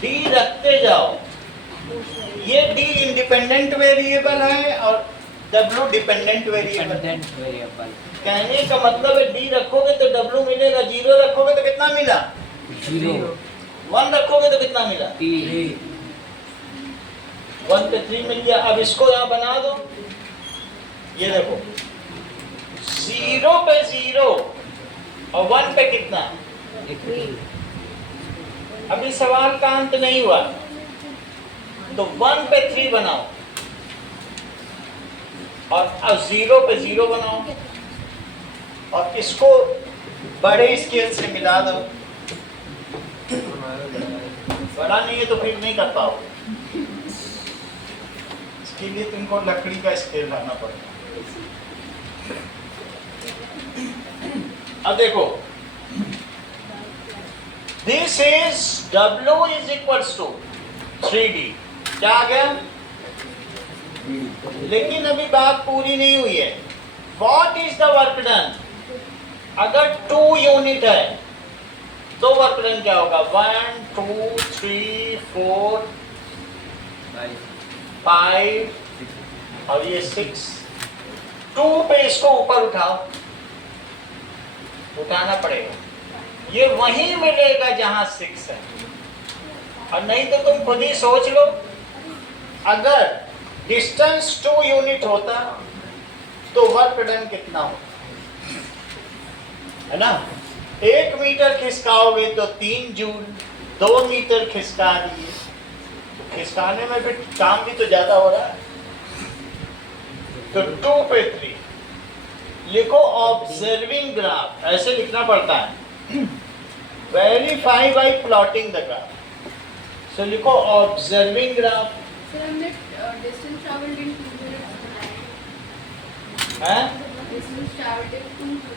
d रखते जाओ। ये d इंडिपेंडेंट वेरिएबल है और w dependent variable. Dependent variable. कहने का मतलब है d रखोगे तो w मिलेगा, 0 रखोगे तो कितना मिला, 0। 1 रखोगे तो कितना मिला, 1 पे 3 मिल गया। अब इसको यहाँ बना दो, ये देखो 0 पे 0 और 1 पे कितना। अभी सवाल का अंत नहीं हुआ, तो 1 पे 3 बनाओ और अब 0 पे 0 बनाओ और इसको बड़े स्केल से मिला दो। बड़ा नहीं है तो फिर नहीं कर पाओ, इसके लिए तुमको लकड़ी का स्केल लाना पड़ेगा। अब देखो, this is W is equals to 3D। क्या आ गया, लेकिन अभी बात पूरी नहीं हुई है। What is the work done, अगर 2 यूनिट है तो वर्क डन क्या होगा, 1 2 3 4 5 और ये 6। 2 पे इसको ऊपर उठाओ, उठाना पड़ेगा, ये वहीं मिलेगा जहां 6 है। और नहीं तो तुम खुद ही सोच लो, अगर डिस्टेंस 2 यूनिट होता तो वर्क डन कितना होता, है ना। 1 मीटर खिसकाओगे तो 3 जूल, 2 मीटर खिसका दिए, खिसकाने में भी काम भी तो ज्यादा हो रहा है। तो 2 पे 3 लिखो, ऑब्जर्विंग ग्राफ ऐसे लिखना पड़ता है, verify by plotting the graph. So लिखो ऑब्जर्विंग ग्राफ। सर हमने डिस्टेंस ट्रैवल्ड इन 2 मिनट्स है, distance travelled in 2 minutes.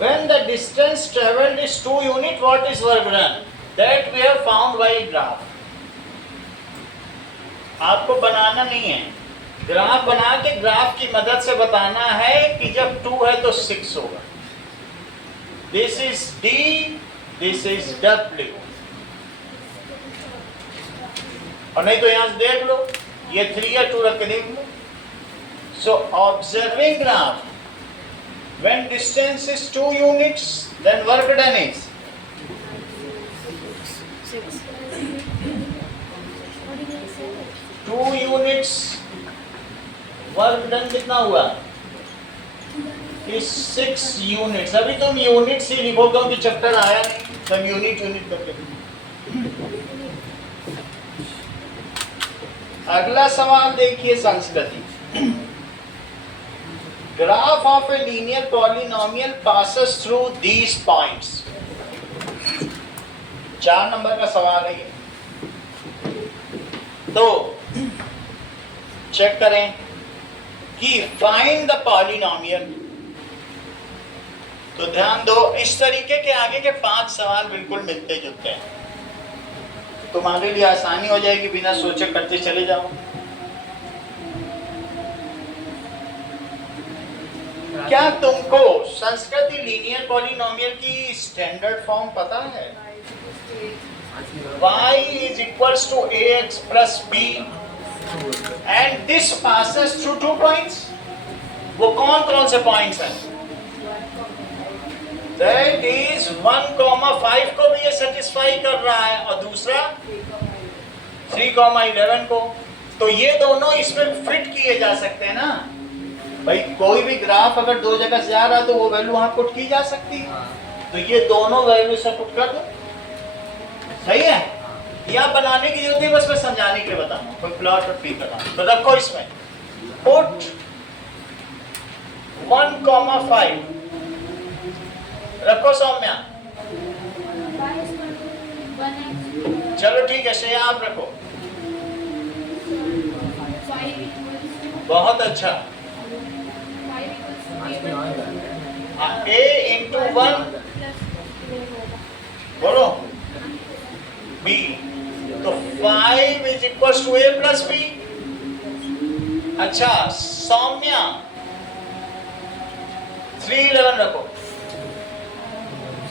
when the distance traveled is 2 unit, what is work done, that we have found by graph। आपको बनाना नहीं है, graph बना के graph की मदद से बताना है कि जब 2 है तो 6 होगा। This is D, this is W। और नहीं तो यहां से देख लो, ये 3 या 2 रख के देख लो। So observing graph, when distance is 2 units, then work done is 2 units। Work done कितना हुआ, इस 6 यूनिट्स। अभी तुम यूनिट्स ही लिखो क्योंकि चैप्टर आया नहीं, तुम यूनिट करके। अगला सवाल देखिए, संस्कृति। Graph of a linear polynomial passes through these points. 4 number का सवाल है ये। तो चेक करें कि फाइंड द पॉलिनोमियल। तो ध्यान दो, इस तरीके के आगे के 5 सवाल बिल्कुल मिलते जुलते हैं, तुम्हारे लिए आसानी हो जाएगी, बिना सोचे करते चले जाओ। क्या तुमको संस्कृति लीनियर पॉलिनोमियल की स्टैंडर्ड फॉर्म पता है, y is equals to ax plus b and this passes through 2 points। वो कौन से पॉइंट्स हैं, that is 1,5 को भी ये सेटिस्फाई कर रहा है और दूसरा 3,11 को। तो ये दोनों इसमें फिट किए जा सकते हैं ना भाई। कोई भी ग्राफ अगर 2 जगह से जा रहा है तो वो वैल्यू वहां पुट की जा सकती है। तो ये दोनों वैल्यू से पुट कर दो, सही है। यहाँ बनाने की जरूरत नहीं, बस मैं समझाने के लिए बता रहा हूँ, कोई प्लॉट और पी करना। तो रखो इसमें पुट 1,5 रखो सौम्या। चलो ठीक है, श्रेया आप रखो। बहुत अच्छा। A into 1 बोलो B, तो 5 is equals to A plus B। अच्छा सौम्या 311 रखो।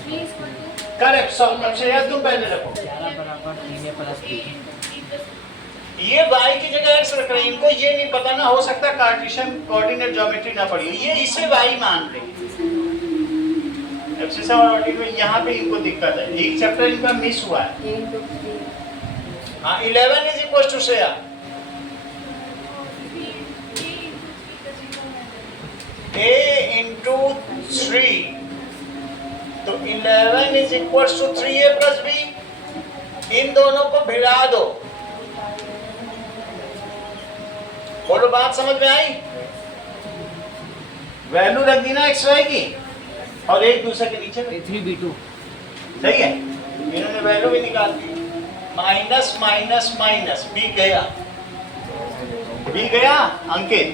3 is equal to correct Saumya Shreya तुम पहले रखो। 11 बराबर 3 है प्लस 3। ये y की जगह x रख रहे हैं, इनको ये नहीं पता ना, हो सकता कार्टेशियन कोऑर्डिनेट ज्योमेट्री ना पड़ी, ये इसे y मान रहे हैं। एब्सिस और ऑर्डिनेट में यहाँ पे इनको दिक्कत है, एक चैप्टर इनका मिस हुआ है। हाँ 11 is equal to Shreya a into 3, तो 11 is equal to 3a plus b। इन दोनों को भिड़ा दो। बोलो बात समझ में आई? वैल्यू रख दी ना एक्स वाई की और एक दूसरे के नीचे में। 3b2 सही है, इन्होंने वैल्यू भी निकाल दी। माइनस माइनस माइनस बी गया अंकित,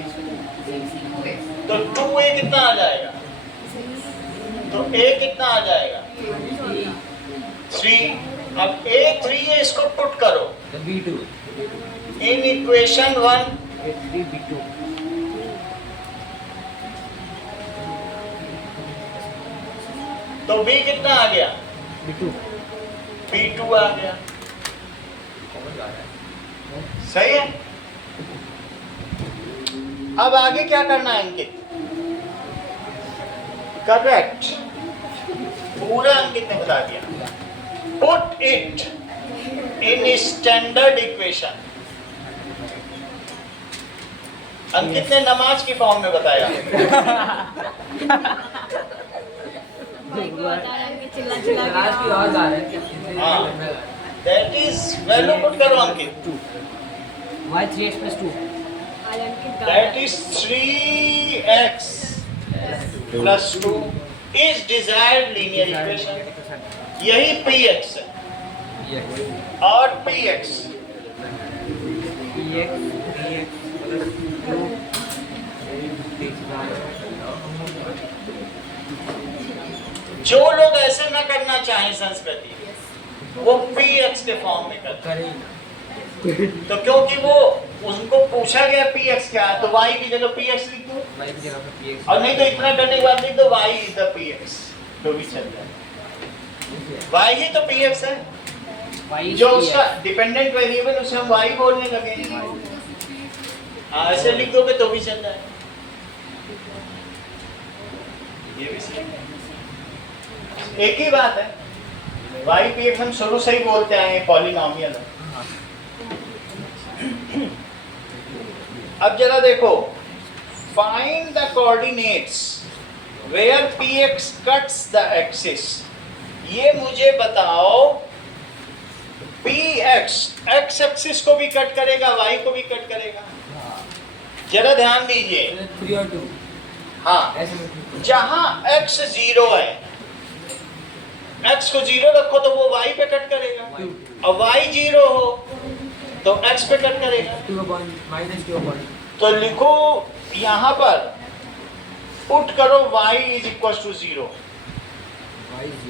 तो 2a कितना आ जाएगा? तो a कितना आ जाएगा? 3। अब a 3 है, इसको पुट करो तो b2 इन इक्वेशन 1। 3b2 तो b कितना आ गया? b2 b2 आ गया। सही है। अब आगे क्या करना है अंकित? करेक्ट, पूरा अंकित ने बता दिया। Put it in standard equation. Ankit ने नमाज की फॉर्म में बताया। क्लास की और जा रहे हैं। हाँ दैट इज वैल्यू पुट करो अंकित। y 3x plus 2 That is 3x plus 2 is desired linear equation. यही px है और px px plus 2 जो लोग ऐसे ना करना चाहें संस्कृति, वो px के फॉर्म में करते करें हैं। तो क्योंकि वो उनको पूछा गया px क्या है, तो y की जगह px लिख दो, y की जगह पे px और नहीं तो इतना करने के बाद लिख दो y is the px, तो भी चल जाए। y ही तो px है, y जो उसका डिपेंडेंट वेरिएबल उसे हम y बोलने लगे। हाँ ऐसे लिख दोगे तो भी चल जाएगा। ये भी सही है, एक ही बात है। y px हम शुरू से ही बोलते आए हैं, पॉलिनोमियल है। अब जरा देखो, find the coordinates where px cuts the axis. ये मुझे बताओ px x एक्सिस को भी कट करेगा, y को भी कट करेगा। जरा ध्यान दीजिए। 3 और 2 हाँ ऐसे में जहां x 0 है, x को 0 रखो तो वो y पे कट करेगा, और y 0 हो तो x पे कट करेगा। 2 अपॉन -2 अपॉन तो लिखो यहाँ पर पुट करो y इज इक्वल टू 0।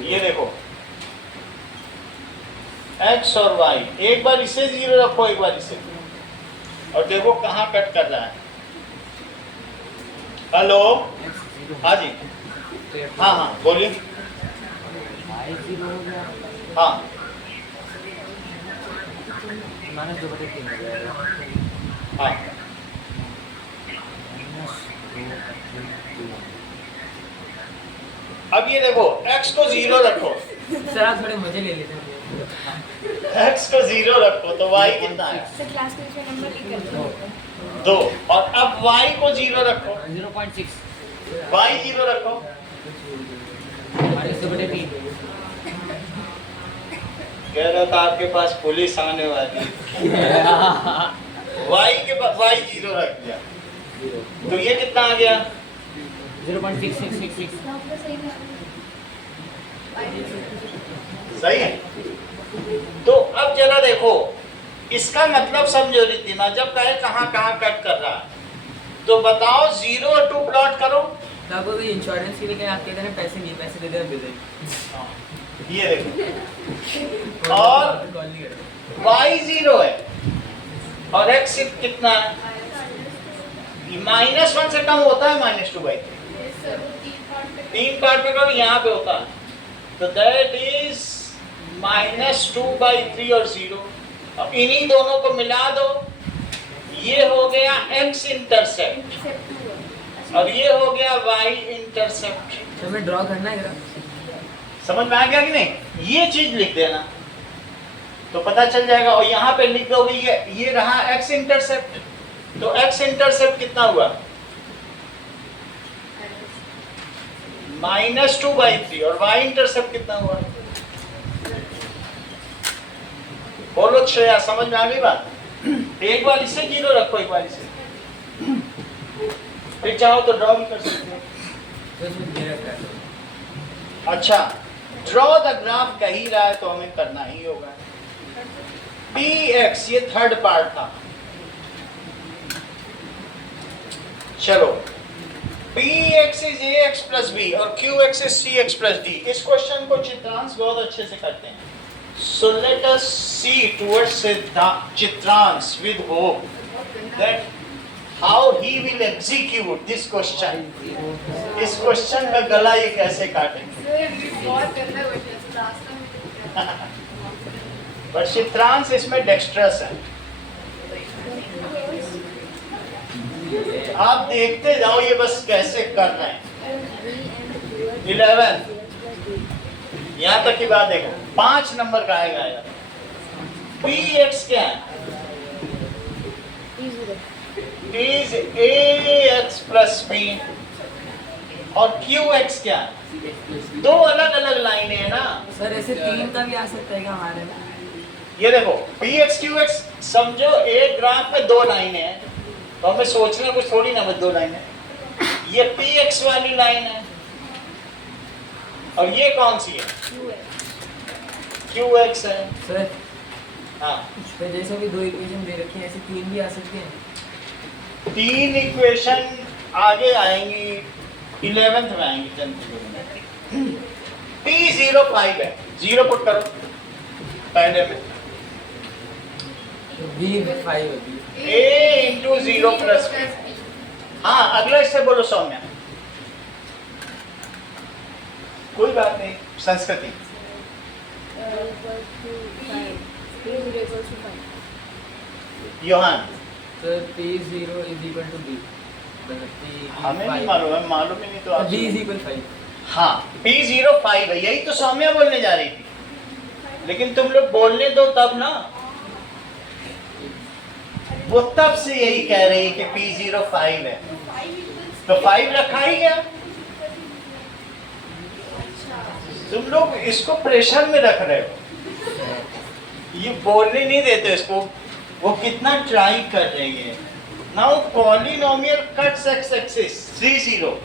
ये देखो x और y, एक बार इसे 0 रखो, एक बार इसे, और देखो कहाँ कट कर रहा है। हेलो, हाँ जी, हाँ हाँ बोलिए। y 0 हो गया हाँ -2/3 हो जाएगा हाँ अब ये देखो x को 0 रखो, सर आप थोड़े मजे ले लेते हैं। x को 0 रखो तो y कितना है? सर क्लास में इसमें नंबर लिख कर 2। और अब y को 0 रखो, 0.6 y 0 रखो, -2/3 कह रहा था आपके पास पुलिस आने वाली है। y के पास y 0 रख दिया, तो ये कितना आ गया? 0.6666 सही है। तो अब जरा देखो, इसका मतलब समझो रितिमा, जब कहे कहाँ कहाँ कट कर रहा है, तो बताओ 0 और 2 प्लॉट करो। तो आपको भी इंश्योरेंस के लिए क्या आप कहते हैं पैसे नहीं, पैसे दे देना बिल। ये देखो, और कॉल नहीं करो। y 0 है और x कितना है? -1 से कम होता है -2/3, 3 पार्ट पे करो, यहाँ पे होता है, तो दैट इज -2/3 और 0। अब इन्हीं दोनों को मिला दो, ये हो गया x इंटरसेप्ट और ये हो गया y इंटरसेप्ट। तो हमें ड्रॉ करना है ग्राफ। समझ में आ गया कि नहीं? ये चीज लिख देना तो पता चल जाएगा, और यहाँ पे लिख दोगे ये रहा x इंटरसेप्ट, तो x इंटरसेप्ट कितना हुआ -2/3 और y इंटरसेप्ट कितना हुआ? बोलो श्रेया, समझ में आ गई बात? एक बार इसे 0 रखो, एक बार इसे, फिर चाहो तो ड्रॉ भी कर सकते हो। तो इसमें मेरा क्या है? अच्छा, ड्रॉ द ग्राफ कह ही रहा है तो हमें करना ही होगा। px ये थर्ड पार्ट था, चलो px is ax plus b और qx is cx plus d। इस क्वेश्चन को चित्रांश बहुत अच्छे से करते हैं। So let us see towards Chitrans with hope that how he will execute this question. इस क्वेश्चन का गला ये कैसे काटेंगे? पर चित्रांश इसमें डेक्स्ट्रस है। आप देखते जाओ ये बस कैसे कर रहे हैं। 11 यहाँ तक की बात देखो, 5 नंबर का आएगा यार। px क्या है? is ax plus b और qx क्या है? दो अलग अलग लाइनें हैं ना सर ऐसे 3 का भी आ सकता है क्या हमारे में? ये देखो px qx, समझो एक ग्राफ में 2 लाइनें हैं, तो हमें सोचना कुछ थोड़ी ना, बस 2 लाइनें। ये px वाली लाइन है और ये कौन सी है? qx है। सर हाँ, तो जैसे भी 2 इक्वेशन दे रखी हैं, ऐसे 3 भी आ सकते हैं। 3 इक्वेशन आगे आएंगी, 11th में आएंगी, 10th में। p05 है, 0 पुट करो पहले में, तो b5 है, a इंटू 0 प्लस b। हाँ, अगला इससे बोलो सौम्या। कोई बात नहीं, Sanskriti. Yohan, sir p0 is equal to b। हमें नहीं मालूम है, मालूम ही नहीं तो आप b इज इक्वल 5। हाँ, p05 है, यही तो सौम्या बोलने जा रही थी, लेकिन तुम लोग बोलने दो तब ना। वो तब से यही कह रही है कि p05 है, तो 5 रखा ही गया। तुम लोग इसको प्रेशर में रख रहे हो, ये बोलने नहीं देते इसको। वो कितना ट्राई कर रही है। Now polynomial cuts x axis 30।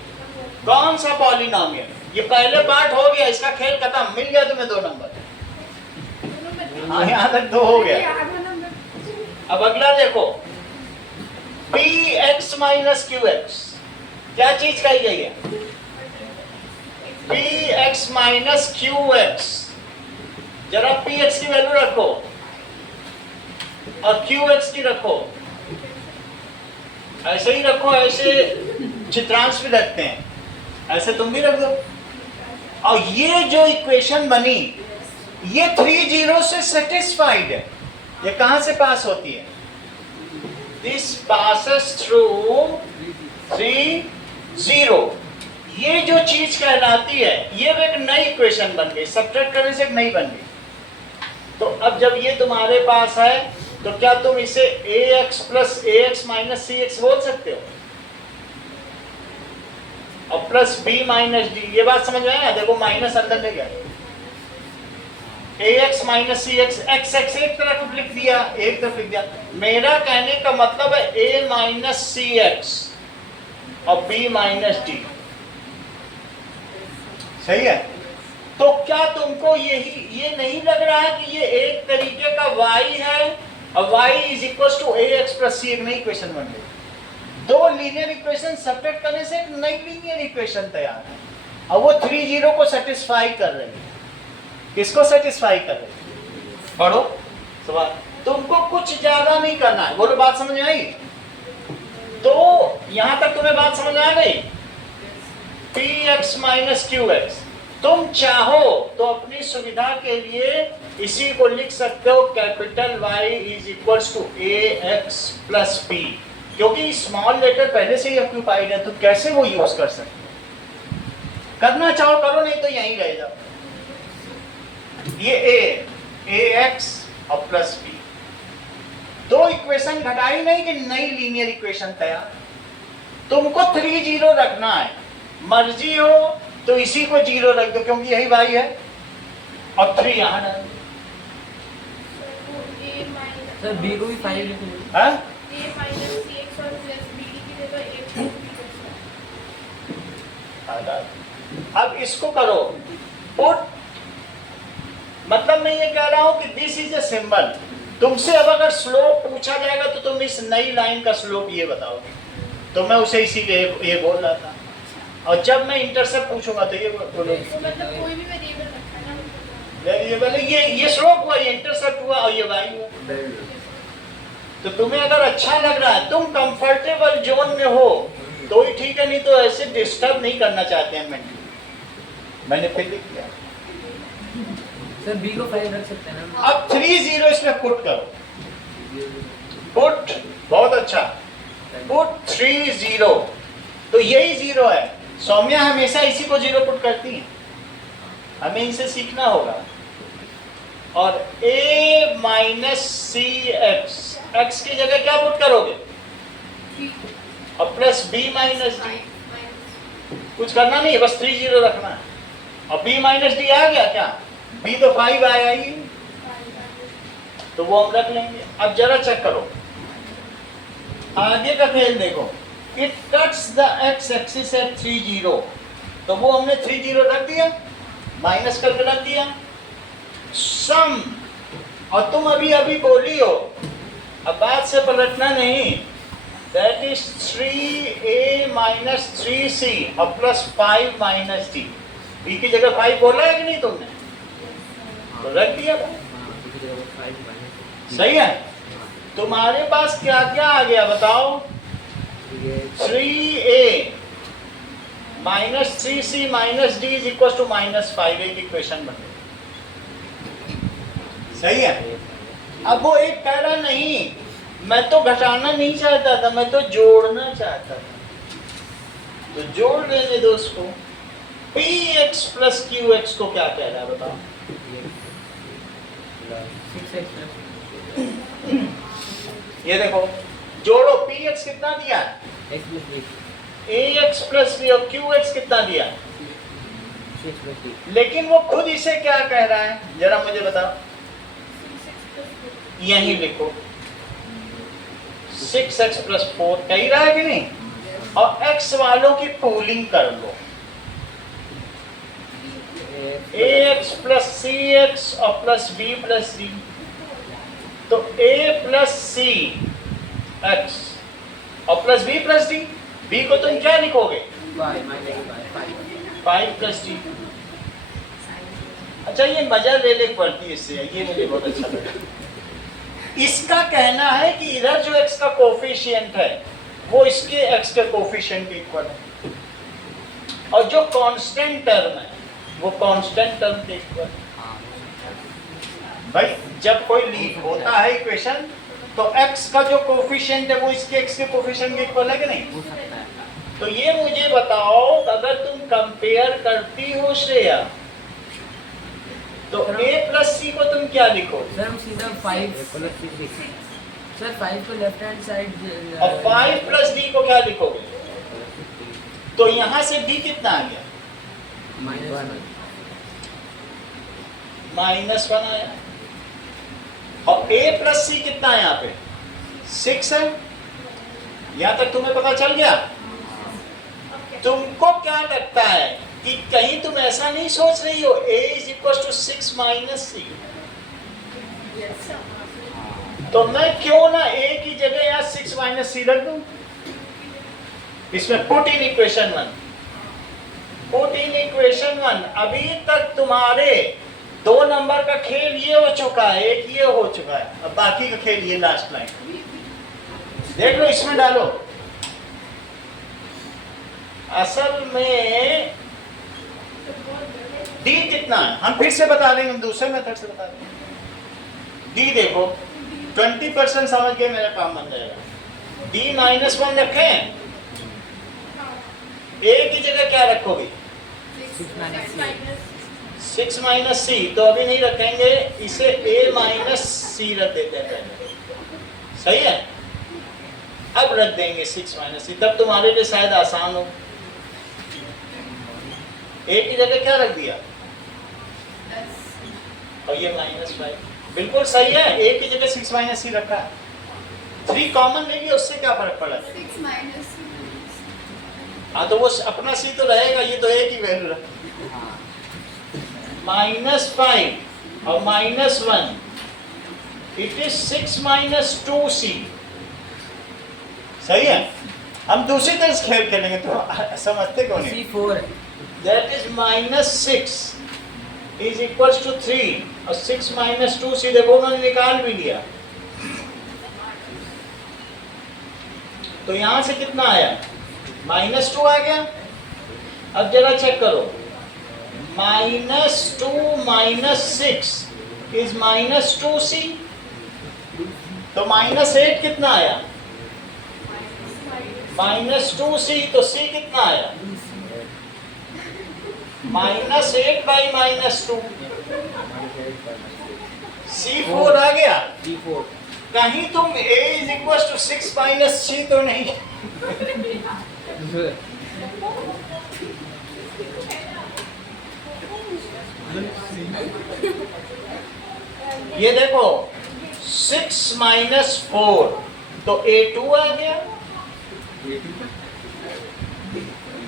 कौन सा पॉलिनोमियल? ये पहले पार्ट हो गया, इसका खेल खत्म, मिल गया तुम्हें 2 नंबर। हाँ, यहाँ तक 2 हो गया। अब अगला देखो, px माइनस qx, क्या चीज कही गई है? px minus qx। जरा px की वैल्यू रखो और qx की रखो, ऐसे ही रखो, ऐसे चित्रांश भी रखते हैं, ऐसे तुम भी रख दो। और ये जो इक्वेशन बनी, ये 3 0 से सेटिस्फाइड है। ये कहां से पास होती है? This passes through 3 0। ये जो चीज कहलाती है, ये एक नई इक्वेशन बन गई, सब्ट्रैक्ट करने से एक नई बन गई। तो अब जब ये तुम्हारे पास है, तो क्या तुम इसे ax plus ax minus cx बोल सकते हो? और प्लस b माइनस d, ये बात समझ में आया? देखो माइनस अंदर ले गया, ax minus cx, x x एक तरफ लिख दिया, एक तरफ लिख दिया। मेरा कहने का मतलब है a माइनस cx और b माइनस d, सही है? तो क्या तुमको ये नहीं लग रहा है कि ये एक तरीके का y है और y is equal to ax plus c, एक नई इक्वेशन बन गई। 2 लीनियर इक्वेशन सब्ट्रैक्ट करने से एक नई लीनियर इक्वेशन तैयार है, और वो 3 0 को सेटिस्फाई कर रही है। किसको सेटिस्फाई कर रही है? पढ़ो सवाल। तुमको कुछ ज्यादा नहीं करना है, बोलो, बात समझ में आई? तो यहां तक तुम्हें बात समझ आ गई? px माइनस qx, तुम चाहो तो अपनी सुविधा के लिए इसी को लिख सकते हो capital Y is equals to ax plus p, क्योंकि स्मॉल लेटर पहले से ही ऑक्यूपाइड है, तो कैसे वो यूज कर सकते हो? करना चाहो करो, नहीं तो यहीं रह जाओ। ये ax और प्लस p, दो इक्वेशन घटाई नहीं कि नई लीनियर इक्वेशन तैयार। तुमको 3 0 रखना है, मर्जी हो तो इसी को 0 रख दो क्योंकि यही y है, और 3 यहाँ डाल दो। सर बी को भी 5 लिख लो। हाँ? a minus cx और plus bd की जगह a plus b कर सकते अब इसको करो पुट, मतलब मैं ये कह रहा हूं कि दिस इज ए सिंबल। तुमसे अब अगर स्लोप पूछा जाएगा तो तुम इस नई लाइन का स्लोप ये बताओगे, तो मैं उसे इसीलिए ये बोल रहा था। और जब मैं इंटरसेप्ट पूछूंगा तो ये बोलोगे। तो मतलब कोई भी वेरिएबल रखा ना, वेरिएबल ये स्लोप हुआ, ये इंटरसेप्ट हुआ और ये y हुआ। तो तुम्हें अगर अच्छा लग रहा है, तुम कंफर्टेबल जोन में हो तो ही ठीक है, नहीं तो ऐसे डिस्टर्ब नहीं करना चाहते हैं मेंटली। मैंने फिर लिख दिया। सर बी को 5 रख सकते हैं ना। अब 3 0 इसमें पुट करो, पुट, बहुत अच्छा, पुट 3 0, तो यही 0 है। सौम्या हमेशा इसी को 0 पुट करती है, हमें इनसे सीखना होगा। और a माइनस सी एक्स की जगह क्या पुट करोगे? और प्लस b माइनस डी, कुछ करना नहीं है, बस 3 0 रखना है। और b माइनस डी आ गया क्या? b तो 5 आया ही, तो वो हम रख लेंगे। अब जरा चेक करो आगे का खेल देखो, it cuts the x axis at 3 0, तो वो हमने 3 0 रख दिया, माइनस करके रख दिया सम। और तुम अभी अभी बोली हो, अब बात से पलटना नहीं, that is 3a minus 3c और प्लस 5 माइनस d। b की जगह 5 बोला है कि नहीं तुमने? तो रख दिया। सही है? तुम्हारे पास क्या क्या आ गया बताओ? 3a minus 3c minus d is equal to minus 5, एक इक्वेशन बन गई। सही है? अब वो एक कह रहा नहीं, मैं तो घटाना नहीं चाहता था, मैं तो जोड़ना चाहता था, तो जोड़ लेने दो उसको। px प्लस qx को क्या कह रहा है बताओ? 6x ये देखो, जोड़ो, px कितना दिया है? x plus b, ax plus b, और qx कितना दिया? 6 plus b। लेकिन वो खुद इसे क्या कह रहा है जरा मुझे बताओ। यही लिखो 6x प्लस 4 कह रहा है कि नहीं? और x वालों की पूलिंग कर लो, ax प्लस cx और प्लस b प्लस d, तो a प्लस c x और plus b plus d। b को तुम क्या लिखोगे? 5 प्लस d। अच्छा, ये मजा ले ले पड़ती है इससे, ये मुझे बहुत अच्छा लगा। इसका कहना है कि इधर जो x का कोफिशिएंट है वो इसके x के कोफिशिएंट के इक्वल है, और जो कांस्टेंट टर्म है वो कांस्टेंट टर्म के इक्वल है। भाई जब कोई लीप होता है इक्वेशन, तो x का जो कोफिशिएंट है वो इसके x के कोफिशिएंट के इक्वल है कि नहीं? तो ये मुझे बताओ, अगर तुम कंपेयर करती हो श्रेया, तो a प्लस c को तुम क्या लिखो? सर हम सीधा 5 प्लस 6, सर 5 को लेफ्ट हैंड साइड, और 5 प्लस d को क्या लिखोगे? तो यहाँ से d कितना आ गया? -1 आया। और a प्लस c कितना है यहाँ पे? 6 है। यहाँ तक तुम्हें पता चल गया? तुमको क्या लगता है कि कहीं तुम ऐसा नहीं सोच रही हो a is equal to 6 minus c? तो मैं क्यों ना a की जगह यहाँ 6 माइनस c रख दूं? इसमें put in equation 1, put in equation 1। अभी तक तुम्हारे 2 नंबर का खेल ये हो चुका है, एक ये हो चुका है, अब बाकी का खेल ये लास्ट लाइन देख लो। इसमें डालो असल में डी कितना है, हम फिर से बता देंगे, दूसरे मेथड से बता देंगे। डी देखो 20% समझ के मेरा काम बन जाएगा। डी -1 रखें, ए की जगह क्या रखोगे? 6 माइनस सी, तो अभी नहीं रखेंगे, इसे ए माइनस सी रख देते हैं पहले, सही है। अब रख देंगे 6 माइनस सी, तब तुम्हारे लिए शायद आसान हो। ए की जगह क्या रख दिया? और ये -5, बिल्कुल सही है। ए की जगह 6 माइनस सी रखा है। 3 कॉमन ले लिया, उससे क्या फर्क पड़ा? 6 माइनस हाँ, तो वो अपना सी तो रहेगा, ये तो ए की वैल्यू रहा। -5 और -1, इट इज 6 माइनस 2c, सही है। हम दूसरी तरह से खेल खेलेंगे, तो समझते कौन है? C4 है। That is -6 is equals to 3 और 6 माइनस 2c देखो उन्होंने निकाल भी लिया। तो यहां से कितना आया? -2 आ गया। अब जरा चेक करो, -2 माइनस 6 इज -2c, तो -8 कितना आया? -2c, तो c कितना आया? -8 बाई -2, C4 आ गया। C4 कहीं तुम a is equal to 6 minus c तो नहीं? ये देखो 6 माइनस 4, तो a2 आ गया।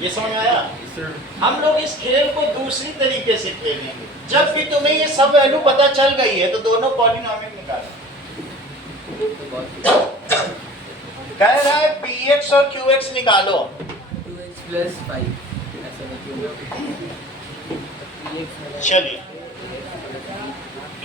ये समझ में आया? हम लोग इस खेल को दूसरी तरीके से खेलेंगे। जब भी तुम्हें ये सब वैल्यू पता चल गई है, तो दोनों पॉलिनोमियल निकालो। कह रहा है px और qx निकालो। 2x plus 5 ऐसा लिखिए। चलिए,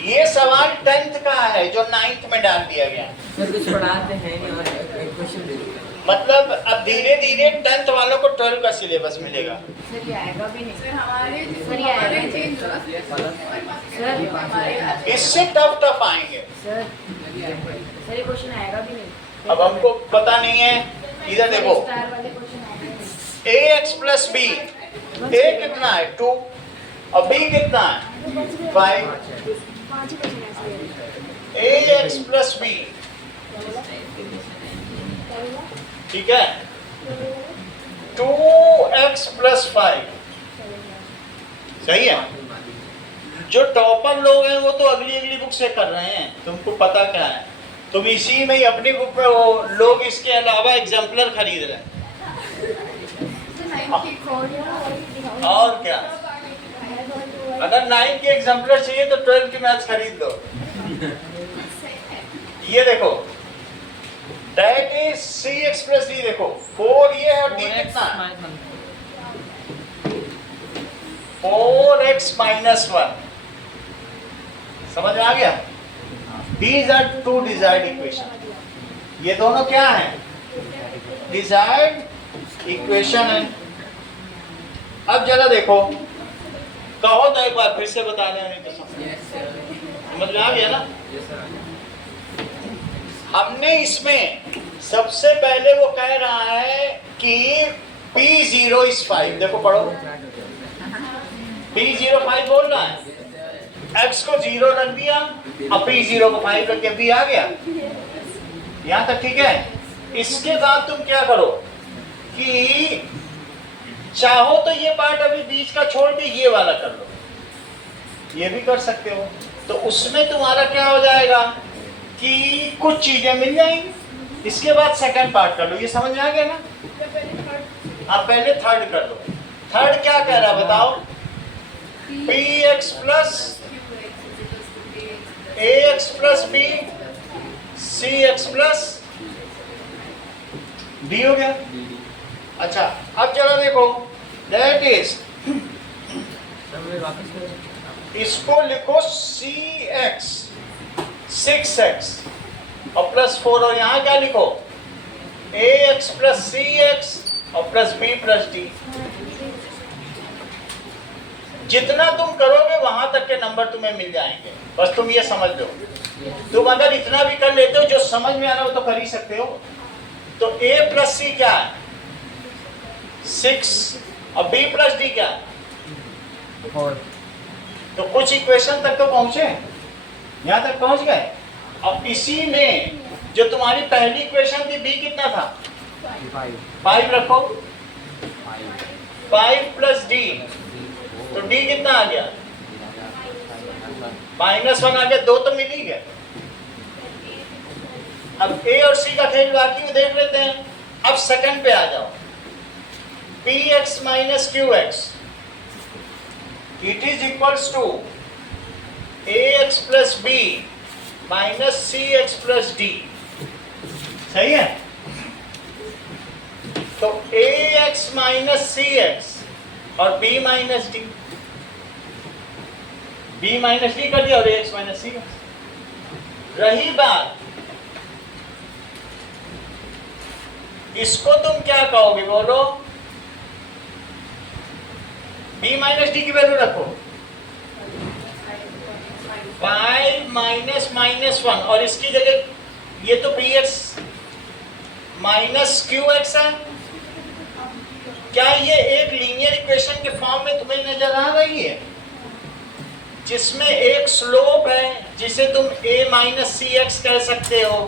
ये सवाल 10th का है जो 9th में डाल दिया गया। सर कुछ पढ़ाते हैं नहीं, और एक क्वेश्चन दे दीजिए। मतलब अब धीरे धीरे 10th वालों को 12 का सिलेबस मिलेगा। सर ये आएगा भी नहीं। सर हमारे सर ये आएगा नहीं। चेंज हुआ। सर हमारे इससे टफ आएंगे। सर ये क्वेश्चन आएगा भी नहीं। अब हमको पता नहीं है, इधर देखो, स्टार वाले क्वेश्चन आएंगे। ax प्लस b, a कितना है 2 और b कितना है 5, ax प्लस b, ठीक है, 2x प्लस 5, सही है। जो टॉपर लोग हैं वो तो अगली बुक से कर रहे हैं, तुमको पता क्या है, तुम इसी में ही अपनी बुक में, वो लोग इसके अलावा एग्जाम्पलर खरीद रहे हैं। और क्या, अगर 9 की एग्जाम्पलर चाहिए तो 12 की मैथ्स खरीद दो। ये देखो, that is cx plus d, देखो 4 ये है और d कितना है 4x माइनस 1, समझ में आ गया? These are two desired equation। ये दोनों क्या है? desired equation है। अब जरा देखो, कहो तो एक बार फिर से बता दें, नहीं तो समझ में आ गया ना? हमने इसमें सबसे पहले वो कह रहा है कि P0 is 5, देखो पढ़ो, P0 5 बोल रहा है, x को 0 रख दिया और P0 को 5 रख दिया, B आ गया। यहाँ तक ठीक है। इसके बाद तुम क्या करो कि चाहो तो ये पार्ट अभी बीच का छोड़ के ये वाला कर लो, ये भी कर सकते हो। तो उसमें तुम्हारा क्या हो जाएगा कि कुछ चीजें मिल जाएंगी। इसके बाद सेकंड पार्ट कर लो, ये समझ में आ गया ना? आप पहले थर्ड कर लो। थर्ड क्या कह रहा है बताओ? px plus ax plus b cx plus d हो गया। अच्छा, अब चलो देखो, दैट इज, इसको लिखो cx 6x और प्लस 4, और यहाँ क्या लिखो ax प्लस cx और प्लस बी प्लस डी। जितना तुम करोगे वहां तक के नंबर तुम्हें मिल जाएंगे, बस तुम ये समझ लो। तुम अगर इतना भी कर लेते हो जो समझ में आ रहा हो तो कर ही सकते हो। तो a प्लस सी क्या है? 6 और b प्लस डी क्या है? 4 तो कुछ इक्वेशन तक तो पहुंचे, यहां तक पहुंच गए। अब इसी में जो तुम्हारी पहली इक्वेशन थी b कितना था? 5 रखो, 5 प्लस डी, तो d कितना आ गया? -1 आ गया, 2 तो मिल ही गया। अब a और c का खेल बाकी में देख लेते हैं। अब सेकंड पे आ जाओ, px minus qx it is equals to ax plus b minus cx plus d। सही है? तो ax माइनस cx और b minus d, b minus d कर दिया और ax माइनस cx। रही बात, इसको तुम क्या कहोगे बोलो? b माइनस डी की वैल्यू रखो, 5 माइनस -1 और इसकी जगह ये तो px माइनस qx है। क्या ये एक लीनियर इक्वेशन के फॉर्म में तुम्हें नजर आ रही है, जिसमें एक स्लोप है जिसे तुम a माइनस सी एक्स कह सकते हो,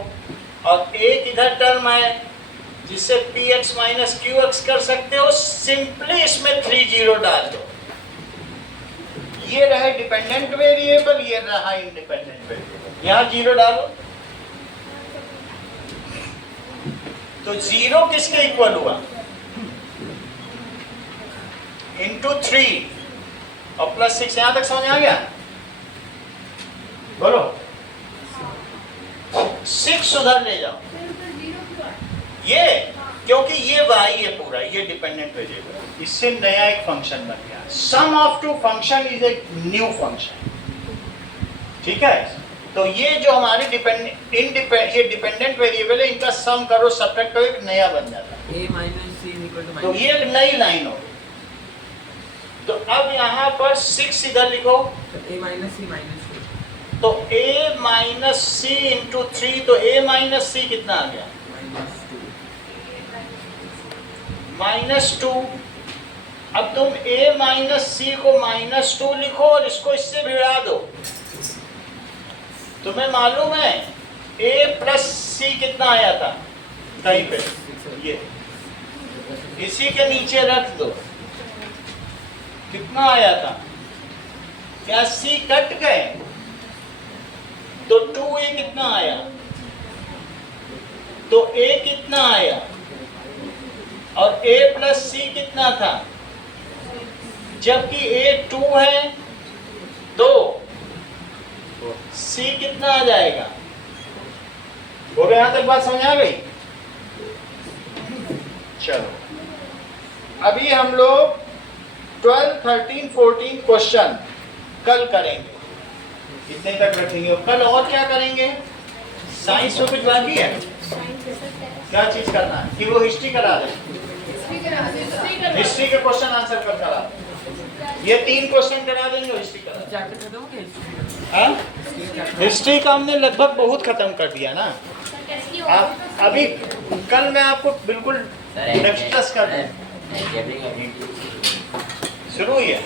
और एक इधर टर्म है जिसे px माइनस qx कर सकते हो। सिंपली इसमें 3 जीरो डाल दो। ये रहा डिपेंडेंट वेरिएबल, ये रहा इंडिपेंडेंट वेरिएबल, यहाँ जीरो डालो। तो जीरो किसके इक्वल हुआ? इंटू 3 और प्लस 6। यहां तक समझ आ गया? बोलो 6 उधर ले जाओ। ये क्योंकि ये y है पूरा, ये डिपेंडेंट वेरिएबल, इससे नया एक फंक्शन बन गया। Sum of two function is a new function. ठीक है? तो ये जो हमारे ये डिपेंडेंट वेरिएबल है, इनका सम करो, सब्ट्रैक्ट करो, एक नया बन जाता है। a minus c equal to तो ये एक नई लाइन हो। तो अब यहाँ पर 6 इधर लिखो, a माइनस c माइनस 2 तो a माइनस सी इंटू 3, तो a माइनस सी कितना आ गया? -2। अब तुम a माइनस सी को -2 लिखो और इसको इससे भिड़ा दो। तुम्हें मालूम है a प्लस सी कितना आया था कहीं पे? ये इसी के नीचे रख दो, कितना आया था? क्या सी कट गए? तो 2a कितना आया? तो a कितना आया? और a प्लस सी कितना था? जबकि a 2 है तो c कितना आ जाएगा? बोलो, यहां तक बात समझ आ गई? चलो अभी हम लोग 12, 13, 14 क्वेश्चन कल करेंगे, इतने तक रखेंगे। कल और क्या करेंगे? साइंस में कुछ बाकी है? क्या चीज करना है? कि वो हिस्ट्री करा दें? हिस्ट्री के क्वेश्चन आंसर कर करा दें। ये 3 क्वेश्चन करा देंगे, हिस्ट्री करा देंगे। चैप्टर खत्म हो गया हिस्ट्री? हाँ, हिस्ट्री का हमने लगभग बहुत खत्म कर दिया ना। आप अभी कल मैं आपको बिल्कुल डिस्कस कर दूं। शुरू ही है।